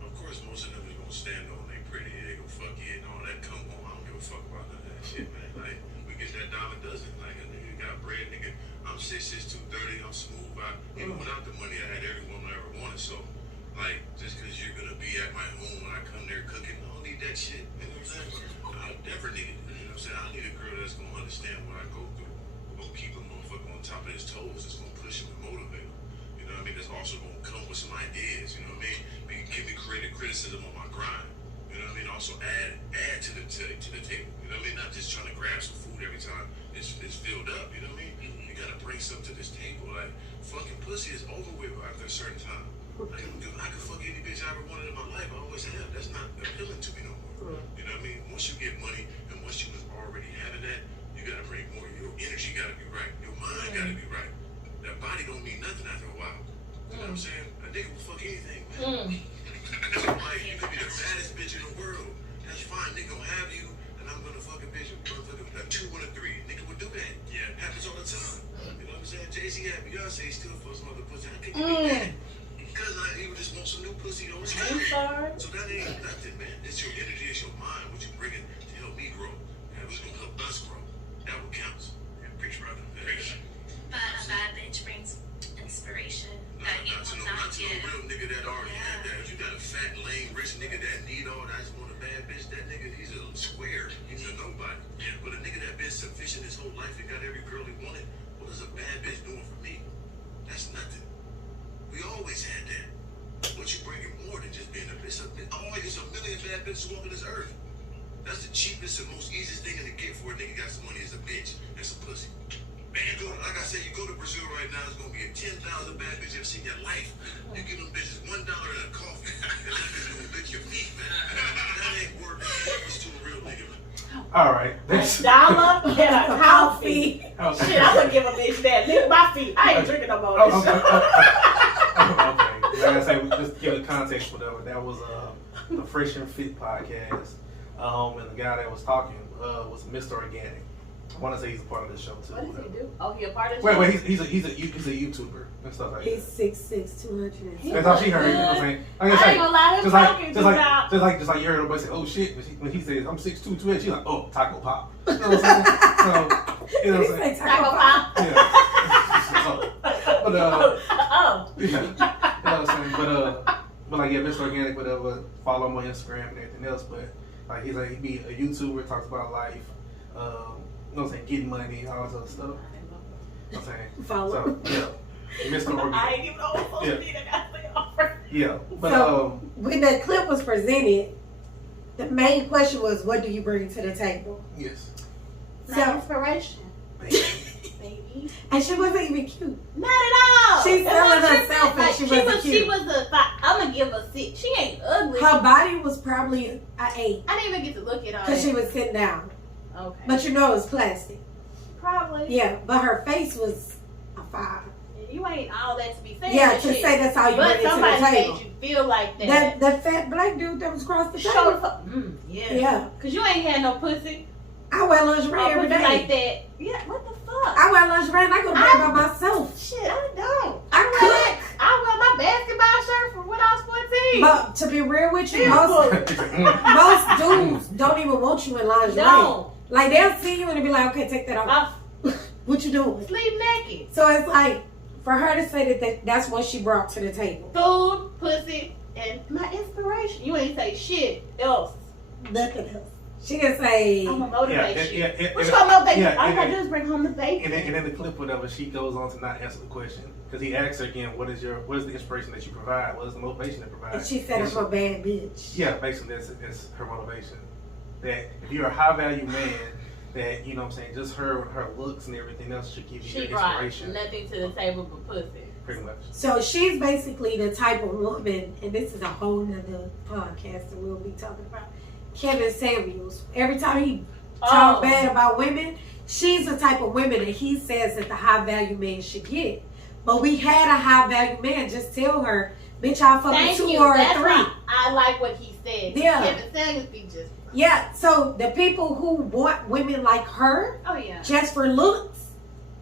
of course, most of them is gonna stand on they pretty, they gonna fuck you and all that. Come on, I don't give a fuck about none of that shit, man. Like, we get that dime a dozen. Like, a nigga got bread, nigga. I'm 6'6", 230. I'm smooth. Even without the money, I had every woman I ever wanted. So, like, just because you're gonna be at my home when I come there cooking, I don't need that shit. You know what I'm saying? I never needed it. You know what I'm saying? I need a girl that's gonna understand what I go through. Gonna keep a motherfucker on top of his toes. That's gonna push him and motivate him. You know what I mean? That's also gonna come with some ideas. You know what I mean? Give me creative criticism on my grind. You know what I mean? Also add to the table. You know what I mean? Not just trying to grab some food every time it's filled up. You know what I mean? You gotta bring something to this table. Like, fucking pussy is over with after a certain time. Like, I could fuck any bitch I ever wanted in my life. I always have. That's not appealing to me no more. You know what I mean? Once you get money and once you was already having that, you gotta bring more. Your energy gotta be right. Your mind gotta be right. That body don't mean nothing after a while. You know what I'm saying? A nigga will fuck anything, man. Like, you could be the baddest bitch in the world. That's fine. Nigga gonna have you, and I'm gonna fuck a bitch with a 2 and a 3. Nigga would do that. Yeah, it happens all the time. You know what I'm saying? Jay-Z had Beyonce still for some other pussy. I couldn't be that. Because he would just want some new pussy on his I'm sorry. So that ain't nothing, man. It's your energy, it's your mind, what you bringing to help me grow. And who's gonna help us grow? That what counts. Yeah, preach, brother. Preach. But a bad bitch brings inspiration that you Not to will no not get. real nigga that already had that. If you got a fat, lame, rich nigga that need all that, just want a bad bitch, that nigga, he's a square. He's a nobody. Yeah. But a nigga that been sufficient his whole life and got every girl he wanted, what is a bad bitch doing for me? That's nothing. We always had that. What you bringing more than just being a bitch? It's a million bad bitches walking this earth. That's the cheapest and most easiest thing to get for a nigga got some money is a bitch and some pussy. Man, like I said, you go to Brazil right now, it's gonna be a 10,000 bad bitch you've seen in your life. You give them bitches $1 and a coffee, and that bitch gonna lick your feet, man. That ain't worth it. It's to a real nigga, man. All right. $1 and a coffee. Okay. Shit, I'm gonna give a bitch that. Lick my feet. I ain't drinking no more. Okay. Like I say, just give the context, whatever. That was a Fresh and Fit podcast, and the guy that was talking was Mr. Organic. I want to say he's a part of this show too. What does he do? Oh, he a part of the show? Wait, he's a YouTuber and stuff like that. He's 6'6", 200. That's all she heard. You know what I'm saying? I ain't gonna lie, him talking just like you heard everybody say, "Oh shit!" When he says, "I'm 6'2", 200," she's like, "Oh, Taco Pop." You know what I'm saying? So, you know what I'm saying? Taco Pop. Yeah. But Oh. yeah. You know what I'm saying? But like, yeah, Mr. Organic, whatever. Follow him on Instagram and everything else. But like, he be a YouTuber, talks about life. You know what I'm saying? Getting money, all this other stuff. You know what I'm saying? Follow. So, yeah. Mr. Organic. I ain't even know what social media got to offer. Yeah. But, So when that clip was presented, the main question was, what do you bring to the table? yes. My inspiration. Baby. Baby. And she wasn't even cute. Not at all. She's It selling wasn't herself like, and she wasn't cute. She was a 5. I'm gonna give her 6. She ain't ugly. Her body was probably an 8 I didn't even get to look at all because she that. was sitting down. Okay. But you know it was plastic. Probably. Yeah, but her face was a 5. You ain't all that to be saying. Yeah, that to shit. say that's how you bring But it to the somebody table. made you feel like that. That fat black dude that was across the Show table. the fuck. Yeah. Yeah. Cause you ain't had no pussy. I wear lingerie Or every pussy day. like that. Yeah. What the fuck? I wear lingerie and I go to bed by myself. Shit, I don't. I cook. I wear my basketball shirt from when I was 14. But to be real with you, Yeah. most dudes don't even want you in lingerie. No. Like they'll see you and they'll be like, okay, take that off. What you doing? Sleep naked. So it's like, for her to say that's what she brought to the table. Food, pussy, and my inspiration. You ain't say shit else. Nothing else. She can say, I'm gonna motivate you. Yeah, What you gonna motivate you? yeah, All you gotta and- do is bring home the bacon. And in the clip, whatever, she goes on to not answer the question because he asks her again, "What is the inspiration that you provide? What is the motivation that you provide?" and she said, I'm a bad bitch. Yeah, basically that's her motivation. That if you're a high value man, that you know what I'm saying, just her looks and everything else should give you She your brought inspiration. nothing to the table but pussy. Pretty much. So she's basically the type of woman, and this is a whole nother podcast that we'll be talking about. Kevin Samuels. Every time he talk bad about women, she's the type of woman that he says that the high value man should get. But we had a high value man just tell her, bitch, I'll fuck with 2 or 3. I like what he said. Yeah. Kevin Samuels be just. Yeah, so the people who want women like her just for looks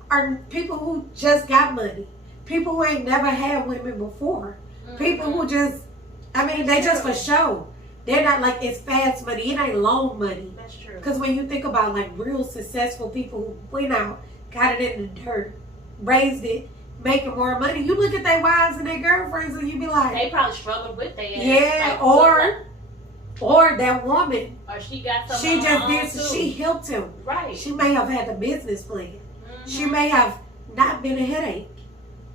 are people who just got money. People who ain't never had women before. People who just, I mean, they just for show. They're not like, it's fast money. It ain't long money. That's true. Because when you think about like real successful people who went out, got it in the dirt, raised it, making more money, you look at their wives and their girlfriends and you be like, they probably struggled with their ass. yeah, like, or that woman, or she got something. she just did. She helped him. Right. She may have had the business plan. She may have not been a headache.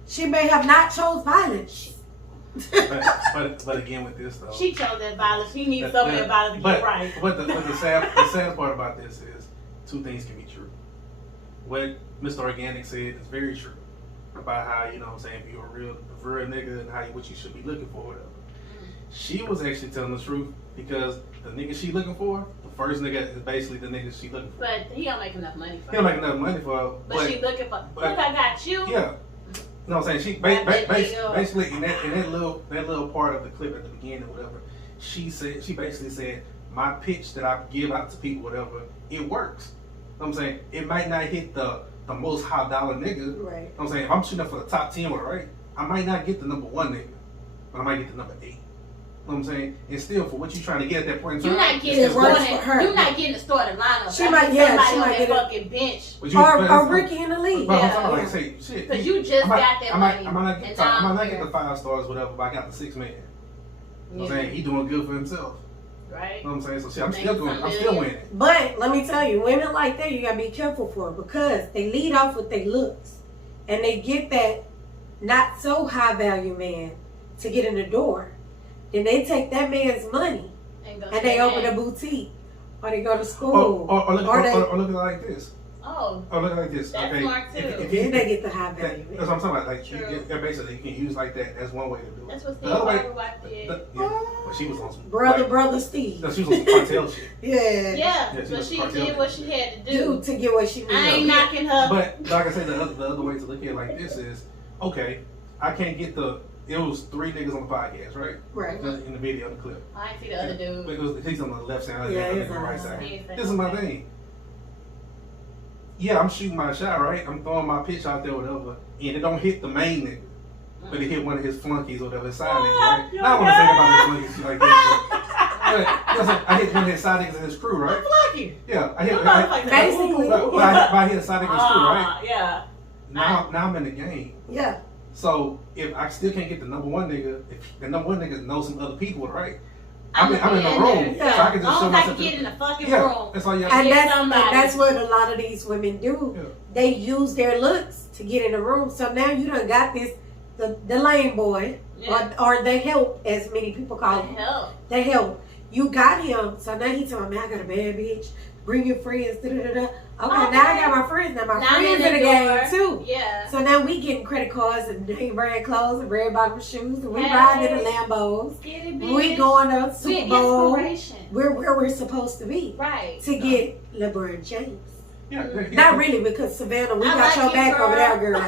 She may have not chose violence. but again with this though, she chose that violence. He needs some of that violence to get right. But the sad part about this is 2 things can be true. What Mr. Organic said is very true about how, you know what I'm saying, if you're a real nigga and what you should be looking for, whatever. She was actually telling the truth because the nigga she looking for, the first nigga is basically the nigga she looking for. But he don't make enough money for He don't make enough money for her. But she looking for, look, I got you. Yeah. You know what I'm saying? She basically in that little part of the clip at the beginning or whatever, she basically said, my pitch that I give out to people, whatever, it works. You know what I'm saying? It might not hit the most high dollar nigga. Right. You know what I'm saying? If I'm shooting up for the top 10 right, I might not get the number 1 nigga, but I might get the number 8. You know what I'm saying? And still, for what you trying to get at that point in time, you're not getting you're not getting the starting lineup. She might get that fucking bench. Or Ricky in the league. But I'm talking like, say, shit. Because you just got that money. I might not get the 5 stars, whatever, but I got the 6 man. You know what I'm saying? He doing good for himself. Right. You know what I'm saying? So shit, I'm still winning. But let me tell you, women like that, you gotta be careful for because they lead off with their looks. And they get that not so high value man to get in the door. Then they take that man's money and they open a boutique, or they go to school, or look at it like this. Oh, look at it like this. That's okay, smart too. Then they get the high value. That's what I'm talking about. Like, basically, you can use like that. That's one way to do it. That's what the other way. But she was on some brother Steve. No, she was on some cartel shit. Yeah, but she did what she had to do to get what she needed. I ain't knocking her. But like I said, the other way to look at it like this is, okay, I can't get it was 3 niggas on the podcast, right? Right. In the video, in the clip. I ain't see the other dude. He's on the left side, he's on the right side. This is my thing. Yeah, I'm shooting my shot, right? I'm throwing my pitch out there, whatever, and it don't hit the main nigga, but it hit one of his flunkies or whatever, his side niggas, right? Now I want to say about his flunkies like this, but I hit one of his side niggas and his crew, right? Flunky. Yeah, I hit his side niggas and his crew, right? Yeah. Now I'm in the game. Yeah. So if I still can't get the number 1 nigga, if the number 1 nigga knows some other people, right? I'm in the room, so I can just show myself. Get in the fucking room. That's all you have to do. And that's what a lot of these women do. Yeah. They use their looks to get in the room. So now you done got this, the lame boy, or the help, as many people call him. The help. You got him. So now he telling me, I got a bad bitch. Bring your friends. Okay, now I got my friends. Now my friends in the game too. Yeah. So now we getting credit cards and name brand clothes and red bottom shoes and we riding in the Lambos. We going to Super Bowl. Where we're supposed to be. Right. To get LeBron James. Yeah. Not really, because Savannah, we got your back over there, girl.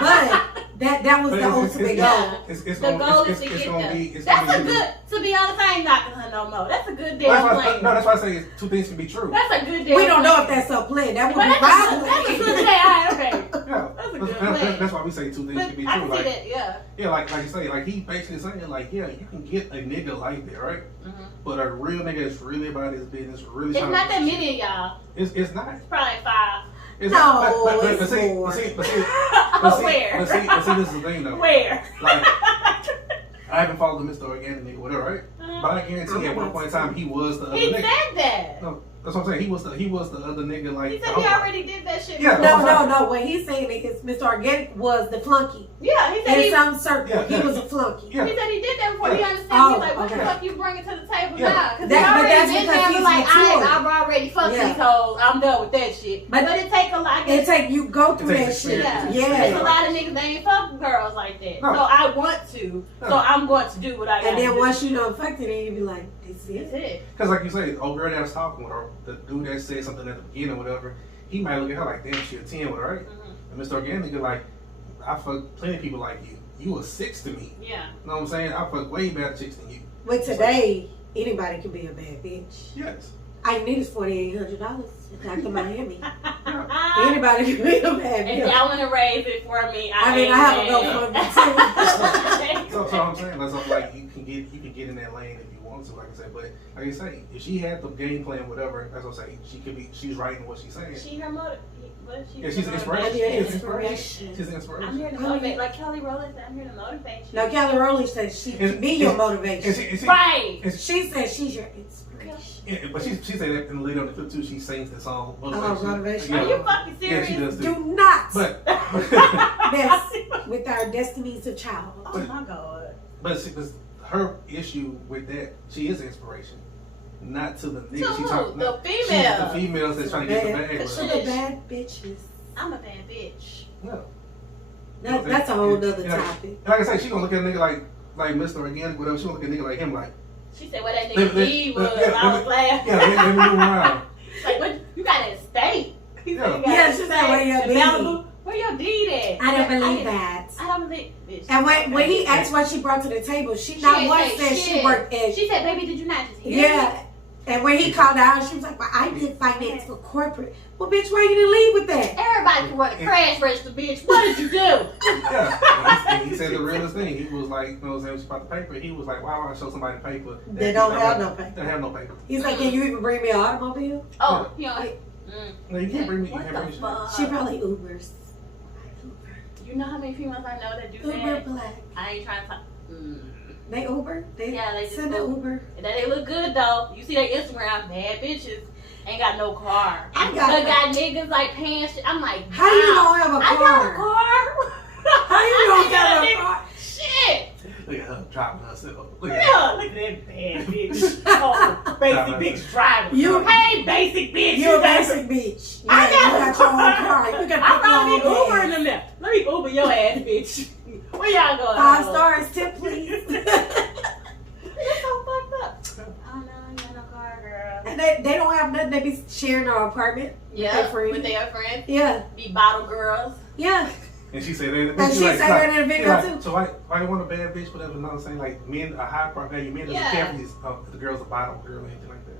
But that was the ultimate goal. The goal is to get them. That's a good, to be honest, I ain't knocking her no more. That's a good damn plan. No, that's why I say 2 things can be true. That's a good damn We don't know if that's a plan. That would be violent. That's a good plan. Okay. Yeah. That's a good plan. That's why we say 2 things can be true. I can see that, Yeah, like you say, like he basically saying, like, yeah, you can get a nigga like that, right? Mm-hmm. But a real nigga is really about his business, really. It's not that many of y'all. It's not. It's probably 5. It's see, Where? But see, this is the thing though. Where? Like, I haven't followed Mr. Organic nigga, whatever, right? But I guarantee at one point in time he was the other nigga. He said that. No, That's what I'm saying. He was the other nigga. Like He said he already did that shit. Yeah, No. What he's saying is Mr. Organic was the flunky. Yeah, he said In some circle, he was a flunky. Yeah. He said he did that before. Yeah. He understood. Oh, He's like, what the okay. fuck you bringing to the table Yeah. now? Because But that's already been because there. he's Like, mature. I've already fucked Yeah. these hoes. I'm done with that shit. But But it take a lot. It take you go through It that takes shit. Yeah. Yeah. There's a lot of niggas that ain't fucking girls like that. No. So I want to. No. So I'm going to do what I got And to then do. once you done fucked it, then you be like, this That's is it. it. Because like you say, old girl that was talking with her, the dude that said something at the beginning or whatever, he might look at her like, damn, she a 10 with her, right? Mm-hmm. And Mr. Organic is like, I fuck plenty of people like you. You a 6 to me. Yeah. You know what I'm saying? I fuck way better chicks than you. But today, anybody can be a bad bitch. Yes. I need is $4,800 back to Miami. And Anybody can be a bad if bitch. y'all want to raise it for me, I mean, I have a GoFundMe too. So I'm saying, that's like you can get in that lane if you want to, like I said. But like I say, if she had the game plan, whatever, that's what I'm saying. She's writing what she's saying. She her motive. What is she? Yeah, she's an motivation? inspiration. She's inspiration. She's an I'm inspiration. here to motivate, like Kelly Rowland said. I'm here to motivate you. No, Kelly Rowland said she can be your motivation. Right. She said she's your inspiration. But she said that in the later on the clip too. She sings the song Motivation. Are you fucking serious? Yeah, she does too. Do not But mess with our destinies of child. Oh my god. but her issue with that, she is inspiration, not to the nigga. To She talking the She's female. the females that's trying to get the bag. Cause To With the her. bad bitches. I'm a bad bitch. No. That's a whole nother Yeah. topic. And like I say, she gonna look at a nigga like Mr. Organic, whatever. She gonna look at a nigga like him, like She said what that nigga did was. yeah, I was laughing. yeah, let me move around. Like what? You got an estate. He said Yeah. you got Yeah, an she said, estate where your in deed? Malibu. Where your deed at? I don't believe that. I don't believe. Bitch. And when he asked what she brought to the table, she She not ain't once say said she shit. worked at. She said, "Baby, did you not just hear me?" Yeah. And when he called out, she was like, well, I did finance for corporate. Well, bitch, why you didn't leave with that? Everybody can run a crash register, bitch. What did you do? Yeah, and he said the realest thing. He was like, you know what I'm saying, she brought the paper. He was like, why would I show somebody paper? They don't have no They paper. have no paper. He's like, can you even bring me an automobile? Oh, you know. No, you can't bring me. You What can't the bring me shit. fuck? She probably Ubers. You know how many females I know that do Uber that? Black. I ain't trying to talk. They Uber? Yeah, they just send an Uber. Uber. And they look good though. You see their Instagram, bad bitches ain't got no car. I But got got niggas like paying shit. I'm like, How you wow, don't have a I got a car? car. How you I don't got have a nigga- car? Shit. Look at her dropping herself. Look at Yeah, look at that bad bitch. Oh, basic bitch driving. You- hey, basic bitch. You a got- basic bitch. Yeah, I got you got your own car. You can I'm pick your probably own Uber in gas. the left. Let me Uber your ass, bitch. Where y'all going? 5 stars, tip please. It's so fucked up. Oh no, you got no car, girl. And they don't have nothing. They be sharing our apartment. Yeah, Their friends. with their friends. Yeah, Be bottle girls. yeah. And she said that. And she said that in the video, too. So why you want a bad bitch? Whatever. You know what I'm saying? Like men, a high value men doesn't Yeah. care for these. The girl's a bottom girl or anything like that.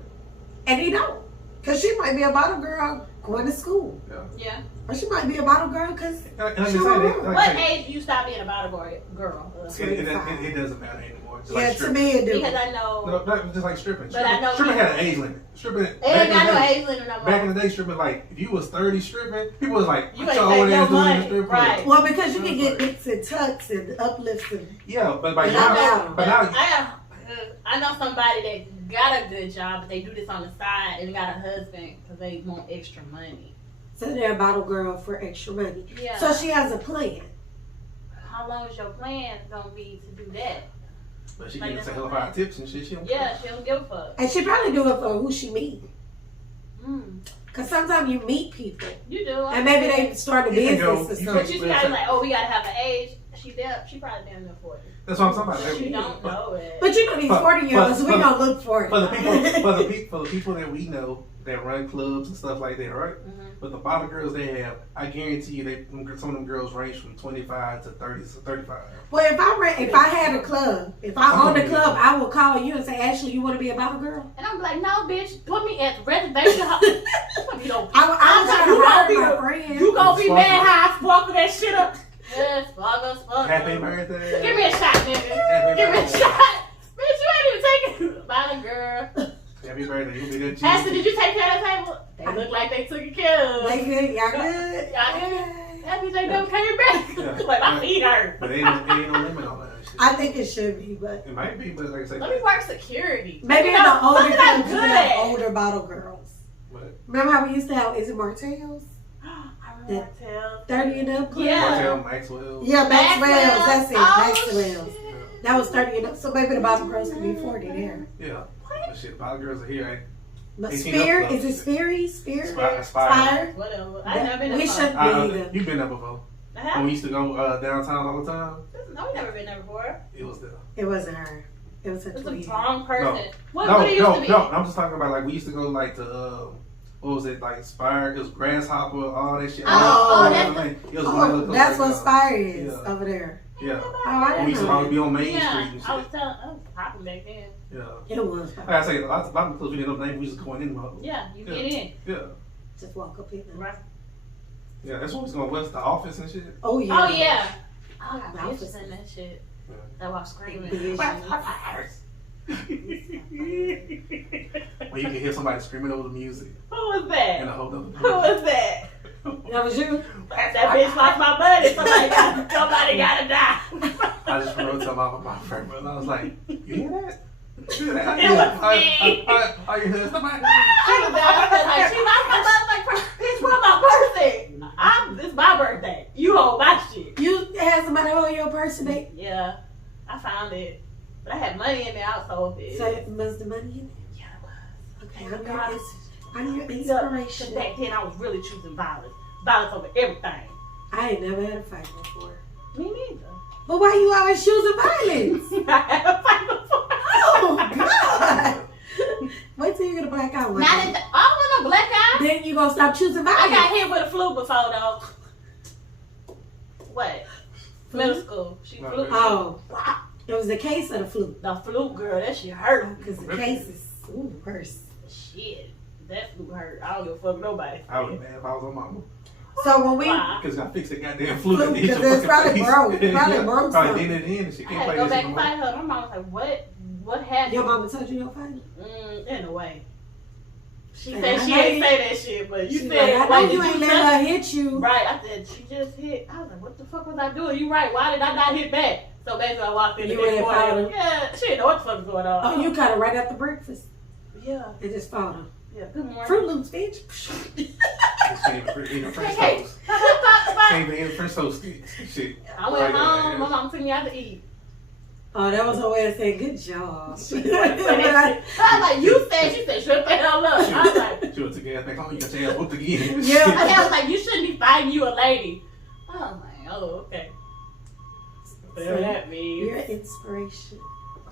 And he don't. Because she might be a bottle girl going to school. Yeah. Or she might be a bottle girl because And like I She said, won't. like I What said, age do you stop being a bottle girl? it doesn't matter anymore. Just yeah, like to stripping. me it do. Because I know. No, not just like stripping. But I know stripping had an people- age limit. Stripping. It ain't got no age limit no more. Back in the day, stripping like if you was 30 stripping, people was like, You "What ain't your take old no ass doing in the money, strip club?" right. Well, because you can get nicks and tucks and uplifts and Yeah, but by And now, now- but now, I know somebody that got a good job, but they do this on the side and got a husband because they want extra money. so they're a bottle girl for extra money. Yeah. So she has a plan. How long is your plan gonna be to do that? but she Like gets a that's hell of what a tips and shit. She don't Yeah, she don't give a fuck. And she probably do it for who she meet. Mm. Because sometimes you meet people. You do. And maybe they start a You can business go- or you something. But you gotta be like, oh, we gotta have an age. She probably damn near 40. That's what I'm talking about. She don't know it. But you know these 40-year-olds, we don't look for it. For the people that we know that run clubs and stuff like that, right? Mhm. But the bottle girls they have, I guarantee you, some of them girls range from 25 to 30 to 35. Well, if I had a club, if I owned a club, I would call you and say, Ashley, you want to be a bottle girl? And I'm like, no, bitch, put me at the reservation hall. You don't. I would try to You hire gonna my be friends. You gonna be Sparkle. mad high, sparkle that shit up. Yes, sparkle. Happy birthday. Give me a shot, nigga. Happy Give me a birthday. shot. Bitch, you ain't even taking it. Bottle girl. Happy birthday. You'll be good too. Ashley, did you take care of that table? They look like they took care of. They good, y'all good? Y'all good? That bitch ain't never came back. Yeah. Like, my feet hurt. But ain't no limit on that shit. I think it should be, but It might be, but like I said, Let me work security. maybe in Look the at older what I'm clubs, good you have at. older bottle girls. What? Remember how we used to have, is it Martell's? I remember Martell. 30 and up club? Yeah. Martell, Maxwell. Yeah, Maxwell's. That's it. Oh, Maxwell's. shit. That was 30 and up. So maybe the bottom girls could be 40 there. Yeah. But shit, a lot of girls are here. Ain't But 18 Spear, up club. is it Speary? Spear? Spire. Spire? Whatever. I never been We there. should be either. You've been there before. When we used to go downtown all the time, No, we never been there before. it was there. It wasn't her. It was her It's a twin. wrong person. No. What it used to be? No. I'm just talking about like we used to go like to what was it like Spire? It was Grasshopper, all that shit. Oh, that's it was one of Oh, those that's like, what Spire is Yeah. over there. Yeah. Oh, I We didn't used to know always that. be on Main Street Yeah, and I was shit. popping back then. Yeah. It was. Like I say, a lot of clubs we didn't know the name. We just going in. Yeah, you Yeah. get in. Yeah. Just walk up in there. Right. Yeah. That's what was going. What's the office and shit? Oh, yeah. Oh, yeah. I got The bitches office. in that shit. Yeah. That was screaming. Big When you can hear somebody screaming over the music Who was and that? a whole other Who was that? That was you? That bitch lost my money. Somebody gotta die. I just remember telling my friend, brother, I was like, you hear that? You hear that? It was me. Are you heard somebody? She was there. I was like, she lost my money. Like, bitch, what my birthday? It's my birthday. You hold my shit. You had somebody hold your purse today? Yeah, I found it. But I had money in there. I sold it. So, was the money in Yeah, it was. there? Oh, Okay, God. I'm your Because inspiration. back then I was really choosing violence. Violence over everything. I ain't never had a fight before. Me neither. But why you always choosing violence? I had a fight before. Oh, God. Wait till you get a black eye one Not day. in the, I don't want no black eye. Then you gonna stop choosing I violence. got hit with a flu before though. What? Middle school. She No, flew. no. Oh, it was the case of the flu. The flu, girl, that shit hurt. Because the case is worse. Shit, that flu hurt. I don't give a fuck nobody. I would be mad if I was on mama. So when we, Why? Because I fixed the goddamn flu. Flu, that hit your 'cause it's fucking probably face. broke. Probably Yeah, broke probably something. did it in and she I can't had play to go this back no and more. fight her. My mom was like, what happened? your mama told you don't fight? In a way. She And said I she know ain't you- say that shit, but you She said, like, I why know did you ain't touch let her hit you. Right, I said, she just hit. I was like, what the fuck was I doing? You right, why did I not hit back? So basically I walked in the You next went and fought morning. her? Yeah, she didn't know what the fuck was going on. Oh, you caught her right after breakfast. Yeah, It just fought her. yeah, good morning. Fruit Loops, bitch. She ain't even French Hey, toast. hey. She ain't even eating French toast shit. I went Right, home, yeah. my mom took me out to eat. Oh, that was her way of saying good job. I was like, you said, she said, shut the hell up. I was like, She would have took your ass back home. You got your ass whooped again. Yeah. I was like, you shouldn't be fighting you a lady. I was like, oh, okay. Whatever that means. You're an inspiration.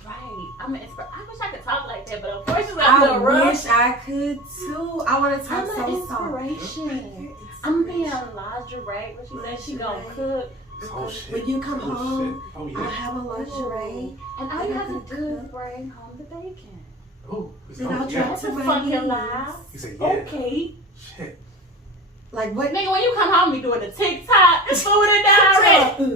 Right. I'm an inspiration. I wish I could talk like that, but unfortunately I'm a I little rough. wish I could too. I want to talk I'm so an soft. inspiration. I'm being lingerie. What she said she gonna cook. Oh shit. When you come Oh, home, shit. Oh I'll yeah. have a lingerie. And all I you got have to the do is cook. bring home the bacon. Oh. Then I'll yeah. try That's to a my fucking knees. lie. He said yeah. Okay. Shit. Like what? Nigga, when you come home, you doing the TikTok. It's food in there already.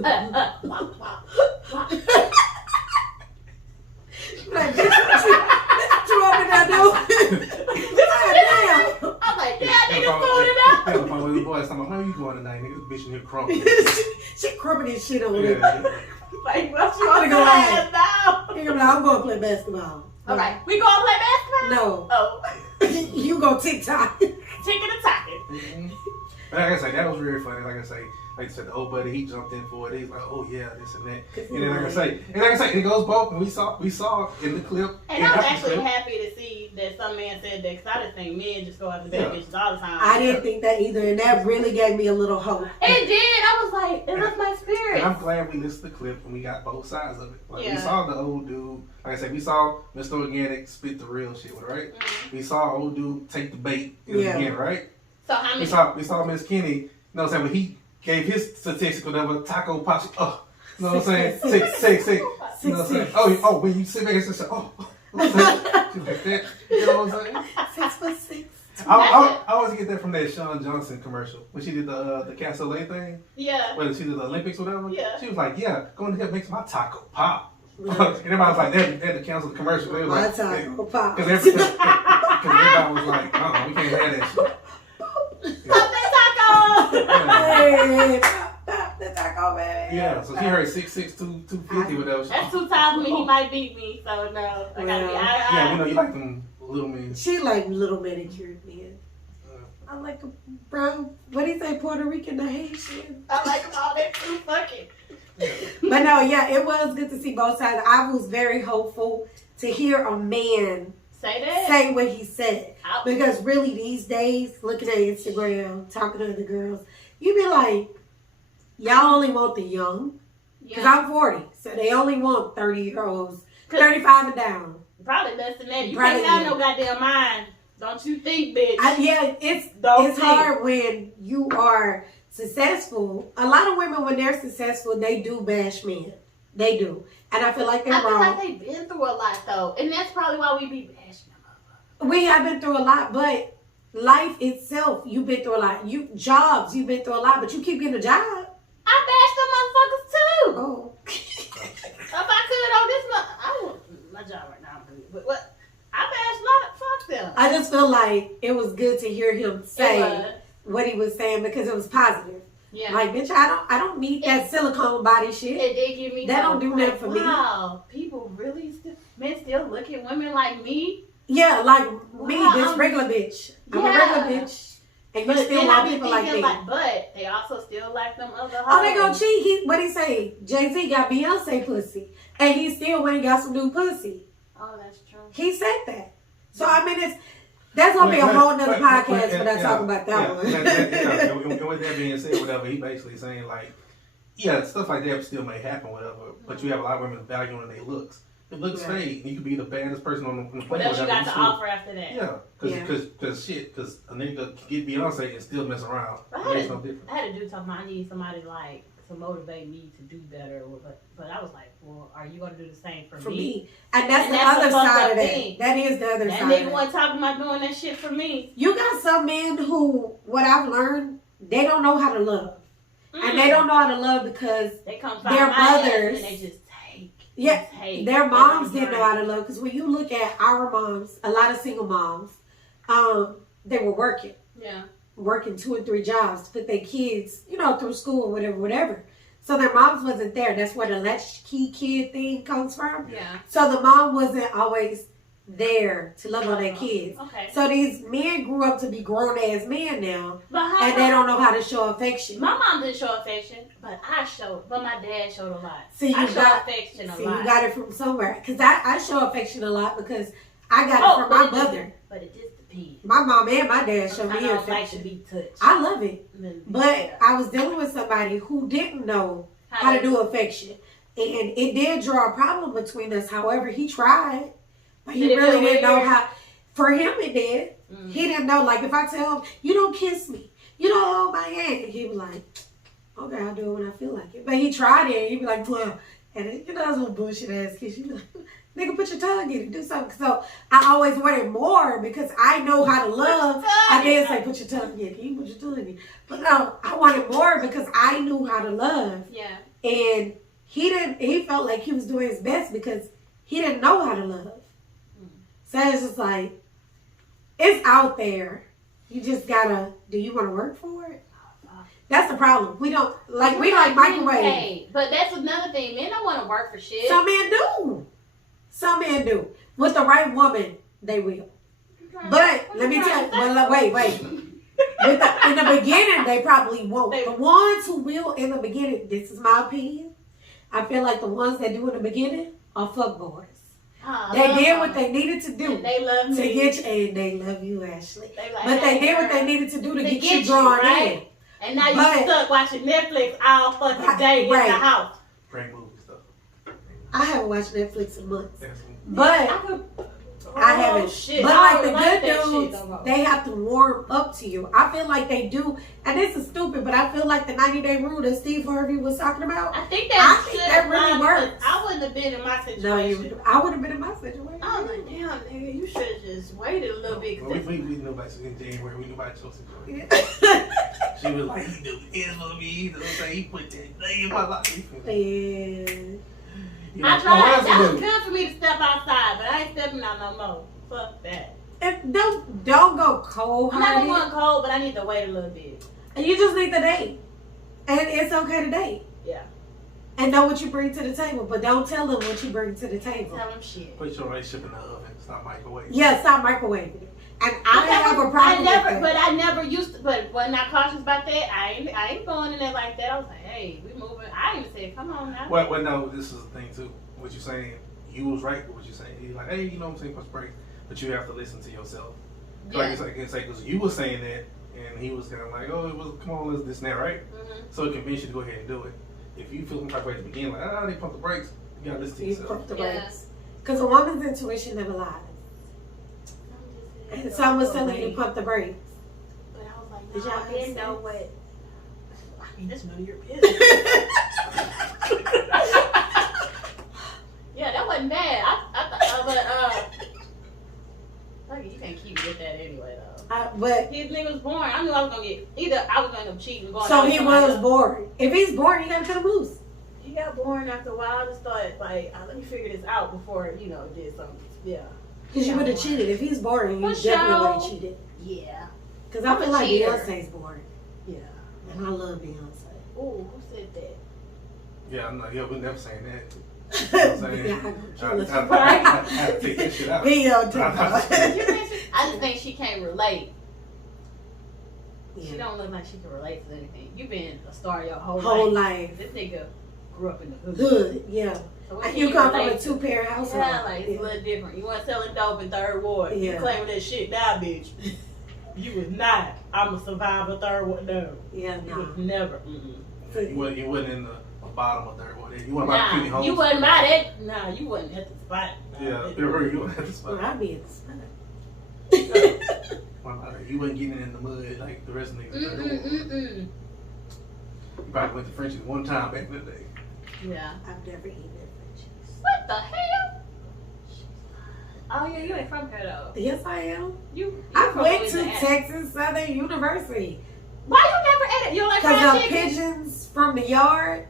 Like, bitch, what you over there doing? God I'm like, yeah, Yeah, nigga, food in there. Yeah, the phone with the boys talking about, how you going tonight, nigga? This bitch in here crumbling. damn. She crumping this shit over there. Yeah. Like, what you I'm want gonna to go ass now? You're gonna be like, I'm going to play basketball. Okay, we gonna play basketball? No. Oh, You go TikTok. chicken and talking. Mhm. But like I say, that was very funny. Like I said, the old buddy, he jumped in for it. He's like, oh yeah, this and that. And then like I say, it goes both. And we saw in the clip. And I was after actually clip, happy to see that some man said that, because I just think men just go after bad Yeah. bitches all the time. I didn't think that either, and that really gave me a little hope. It did. I was like, it left my spirit. And I'm glad we listened to the clip and we got both sides of it. Like we Yeah. saw the old dude. Like I said, we saw Mr. Organic spit the real shit with her, right? Mhm. We saw old dude take the bait in the Yeah. beginning, right? So how We many? saw Miss Kenny. You know what I'm saying? When he gave his statistical number, taco Potsha. Oh, you know what I'm saying? Six. You know what I'm saying? Oh, when you sit back and say, oh, she's like that. You know what I'm saying? 6'6". I always get that from that Sean Johnson commercial when she did the Cassoulet thing, Yeah. whether she did the Olympics or whatever. Yeah. She was like, yeah, go in here makes my taco pop. And everybody was like, they had to cancel the commercial. They was My like, taco pop. because everybody was like, we can't have that shit. Pop that taco! Yeah. Hey, pop the taco, baby. Yeah, so she heard 6'6", 250, whatever. That's 2 times when he might beat me, so no. I gotta be. Yeah, we know you like them little men. She like little manicured men. I like a brown, what do you say, Puerto Rican to Haitian? I like them all that too. Fuck it. But no, yeah, it was good to see both sides. I was very hopeful to hear a man say what he said. Because really these days, looking at Instagram, talking to the girls, you be like, y'all only want the young. Because I'm 40, so they only want 30-year-olds, 35 and down. Probably less than that. You can't have no goddamn mind. Don't you think, bitch? It's hard when you are successful. A lot of women, when they're successful, they do bash men. They do. And I feel like they're wrong. I feel like they've been through a lot, though. And that's probably why we be bashing them. We have been through a lot, but life itself, you've been through a lot. Jobs, you've been through a lot, but you keep getting a job. I bashed them motherfuckers, too. Oh. If I could on this month, I want my job right now. But what? I bashed a lot of fuck them. I just feel like it was good to hear him say what he was saying because it was positive. Yeah. Like, bitch, I don't need that silicone body shit. It did give me that don't do nothing for me. Wow, people really men still look at women like me. Yeah, like me, this regular bitch. I'm a regular bitch, and you still want people like me. But they also still like them other hoes. Oh, they gonna cheat. What he say? Jay-Z got Beyonce pussy, and he still went and got some new pussy. Oh, that's true. He said that. So I mean, that's gonna be a whole nother podcast when I talk about that one. And with that being said, whatever, he basically saying like, yeah, stuff like that still may happen, whatever. But you have a lot of women valuing their looks. It looks fake. You could be the baddest person on the planet. What else you got to offer after that? Yeah, because a nigga can get Beyonce and still mess around. I had a dude talking about I need somebody like to motivate me to do better, but I was like, well, are you going to do the same for me? And that's the other side of that. That is the other side. That nigga wasn't talking about doing that shit for me. You got some men who, what I've learned, they don't know how to love. And they don't know how to love because they come their mothers, and they just take. Their moms didn't know how to love. Because when you look at our moms, a lot of single moms, they were working. Yeah. Working 2 and 3 jobs to put their kids, through school or whatever. So their moms wasn't there. That's where the latchkey kid thing comes from. Yeah. So the mom wasn't always there to love on their kids. Okay. So these men grew up to be grown ass men now, and they don't know how to show affection. My mom didn't show affection, but my dad showed a lot. I show affection a lot. You got it from somewhere. Because I show affection a lot because I got it from my mother. But it just depends. My mom and my dad showed me affection. Like to be touched. I love it. But I was dealing with somebody who didn't know how to do affection. And it did draw a problem between us. However, he tried. But he really didn't know how. For him, it did. Mm-hmm. He didn't know. Like, if I tell him, you don't kiss me, you don't hold my hand, he'd be like, okay, I'll do it when I feel like it. But he tried it. He'd be like, well, and that's one bullshit ass kiss. You'd be like, nigga, put your tongue in it, do something. So I always wanted more because I know how to love. I did say, put your tongue in it. You put your tongue in it. But no, I wanted more because I knew how to love. Yeah. And he felt like he was doing his best because he didn't know how to love. So it's just like, it's out there. You just gotta, do you want to work for it? That's the problem. We like microwave. But that's another thing. Men don't want to work for shit. Some men do. With the right woman, they will. But let me tell you, wait. In the beginning, they probably won't. The ones who will in the beginning, this is my opinion, I feel like the ones that do in the beginning are fuckboys. They did what they needed to do. And they love me. To get you, and they love you, Ashley. They did what they needed to do to get you drawn in. And now you stuck watching Netflix all fucking day in the house. Great movies, though. I haven't watched Netflix in months. But I haven't. Shit. But like the good dudes, they have to warm up to you. I feel like they do. And this is stupid, but I feel like the 90-day rule that Steve Harvey was talking about. I think that really works. I wouldn't have been in my situation. No, I would have been in my situation. I was like, damn, nigga, you should have just waited a little bit. We knew about in January. We knew about Chelsea. She was like, he knew it for me. He put that thing in my life. Yeah. I tried. That was good for me to step outside, but I ain't stepping out no more. Fuck that. And don't go cold. I'm not going cold, but I need to wait a little bit. And you just need to date. And it's okay to date. Yeah. And know what you bring to the table, but don't tell them what you bring to the table. Tell them shit. Put your relationship in the oven. Stop microwaving. Yeah, stop microwaving it. And I didn't have a problem with that. But I never used to, but wasn't I cautious about that? I ain't going in there like that. I was like, hey, we moving. I even said, come on now. Well, no, this is the thing too. What you saying, you was right with what you saying. You're like, hey, you know what I'm saying, push break. But you have to listen to yourself. Yeah. Like it's like, because you was saying that, and he was kind of like, oh, it was, come on, let's this and that, right? Mm-hmm. So it convinced you to go ahead and do it. If you feel some type of way at the beginning, like, they pump the brakes, you gotta listen to You yourself. pump the Yeah. brakes. Because a woman's intuition never lies. And someone's telling you to pump the brakes. But I was like, Did no, y'all I didn't make know sense? what. I mean, that's none of your business. Yeah, that wasn't bad. But you can't keep with that anyway, though. But His nigga was boring. I knew I was gonna get either I was gonna end up cheating, going so out with he somebody was else. boring. If he's boring, you gotta cut him loose. He got boring after a while. I just thought, like, let me figure this out before did something. Yeah. Because you would have cheated. If he's boring, you For definitely would have sure. cheated. Yeah. Because I I'm a feel like cheater. Beyonce's boring. Yeah. And I love Beyonce. Ooh, who said that? Yeah, I'm not, yeah, we're never saying that. You know what I'm saying? Yeah, I'm gonna kill us. I had to take that shit out. Video I just think she can't relate. She Yeah. don't look like she can relate to anything. You've been a star your whole Whole life. life. This nigga grew up in the hood. Good, yeah. So what And can you come from relate a to? two-parent household. Yeah, like it's a little different. You weren't selling dope in Third Ward. You Yeah. claiming that shit now, bitch. You was not. I'm a survivor Third Ward. No. Yeah, You no. was never. You wasn't in the bottom of third one. You went about Kenni Nah, homes. you wasn't by that. Nah, you wasn't at the spot. Nah, Yeah, you wasn't at the spot. Well, I'd be at the spot. You wasn't getting in the mud like the rest of the niggas. in third ward. You probably went to Frenchie's one time back in the day. Yeah. I've never eaten at Frenchie's. What the hell? Oh yeah, you ain't from here though. Yes, I am. You I from went to Louisiana. Texas Southern University. Why you never ate it? You don't like Because fried the chicken? pigeons from the yard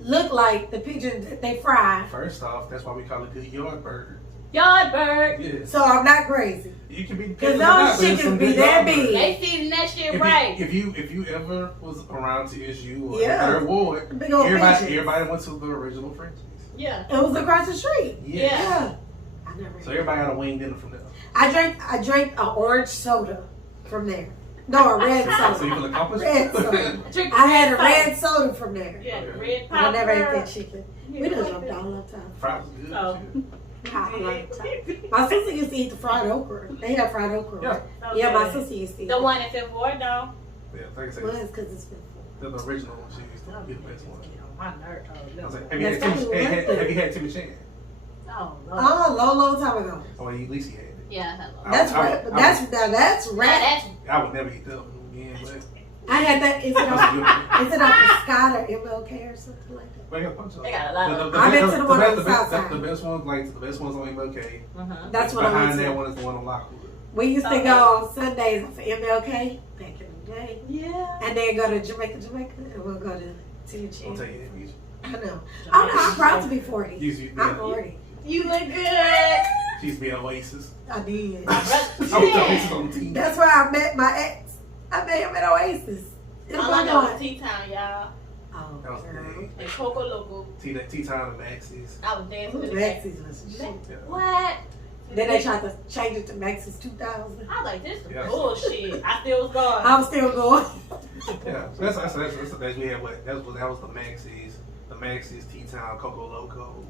look like the pigeons that they fry. First off, that's why we call it good yard burger. Yard bird. Yes. So I'm not crazy. You can be Because pigeons or not, those but it's some chickens be good that yard burger. big. They feeding that shit If right. you ever was around TSU or Yeah. Third Ward, Big old pigeons. everybody went to the original Frenchie's. Yeah. It was across the street. Yeah. Yeah. I never So ate. everybody got a wing dinner from there. I drank an orange soda from there. No, a red soda. So you feel accomplished? Red soda. Drink I had a soda. red soda from there. Yeah, Okay. red I never ate popper. that chicken. We done jumped all the time. Fries was good. Oh. Shit. All the time. My sister used to eat the fried okra. They have fried okra. Yeah. Yeah, my sister used to eat The it. one in Fifth Ward though. Yeah, like I said, Well, it's because it's been the original one. She used to be the best one. My nerd. I was like, Oh, have you had That's Timmy? probably worth Have you had Timmy Chan? no. Oh, a long time ago. Oh, at least he had it. Yeah, hello. That's I right. would- That's Yeah, right. that's I would never eat that one again, but I had that. Is it that's on? good. Is it on Scott or MLK or something like that? But I got a bunch of they got a lot of. I've been to the one on the south the side. best ones, like the best ones on MLK. That's what I Behind went that to. one is the one on Lockwood. We used to Okay. go on Sundays for MLK back in the day, Yeah. and then go to Jamaica, and we'll go to Timmy I'll Chan. tell you that. I know. Oh no, I'm proud to be 40. I'm 40. You look good. She used to be an Oasis. I did. I was Oasis on the team. That's where I met my ex. I met him at Oasis. In All I know is Illinois. T-Town, y'all. Oh, That was girl. big. And Coco Loco. T-Time and Maxis. I was dancing to the Maxie's was shit. Yeah. What? Then they tried to change it to Maxie's 2000. I was like, this is Yeah. bullshit. I still was going. I'm still going. Yeah, so that's the best we had. What that was the Maxis, T-Town, Coco Loco.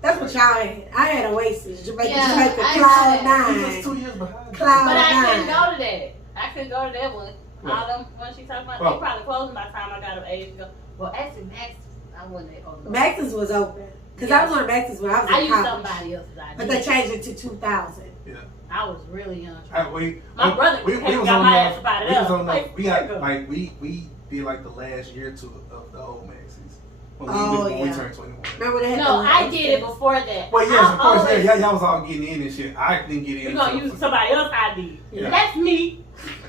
That's what y'all had. I had Oasis, Jamaica, Yeah, Jamaica, I Cloud had He was 9. 2 years behind. Cloud But I couldn't 9. go to that. I couldn't go to that one. Right. All them when she talking about, Well- they probably closing by the time I got of age ago. Well, actually, Max, I wasn't that old. Max's was open. Because I was on Max's when I was I in used college. somebody else's idea. But they changed it to 2000. Yeah. I was really young. My brother came got my ass about it up. Like, we got nigga. like we did like the last year or two of the old Maxis when Oh, we yeah. turned 21. Remember they had No, the I did it before that. Well, yes, of course, always- yeah, y'all was all getting in and shit. I didn't get in. We're gonna use somebody else's ID. Yeah. That's me.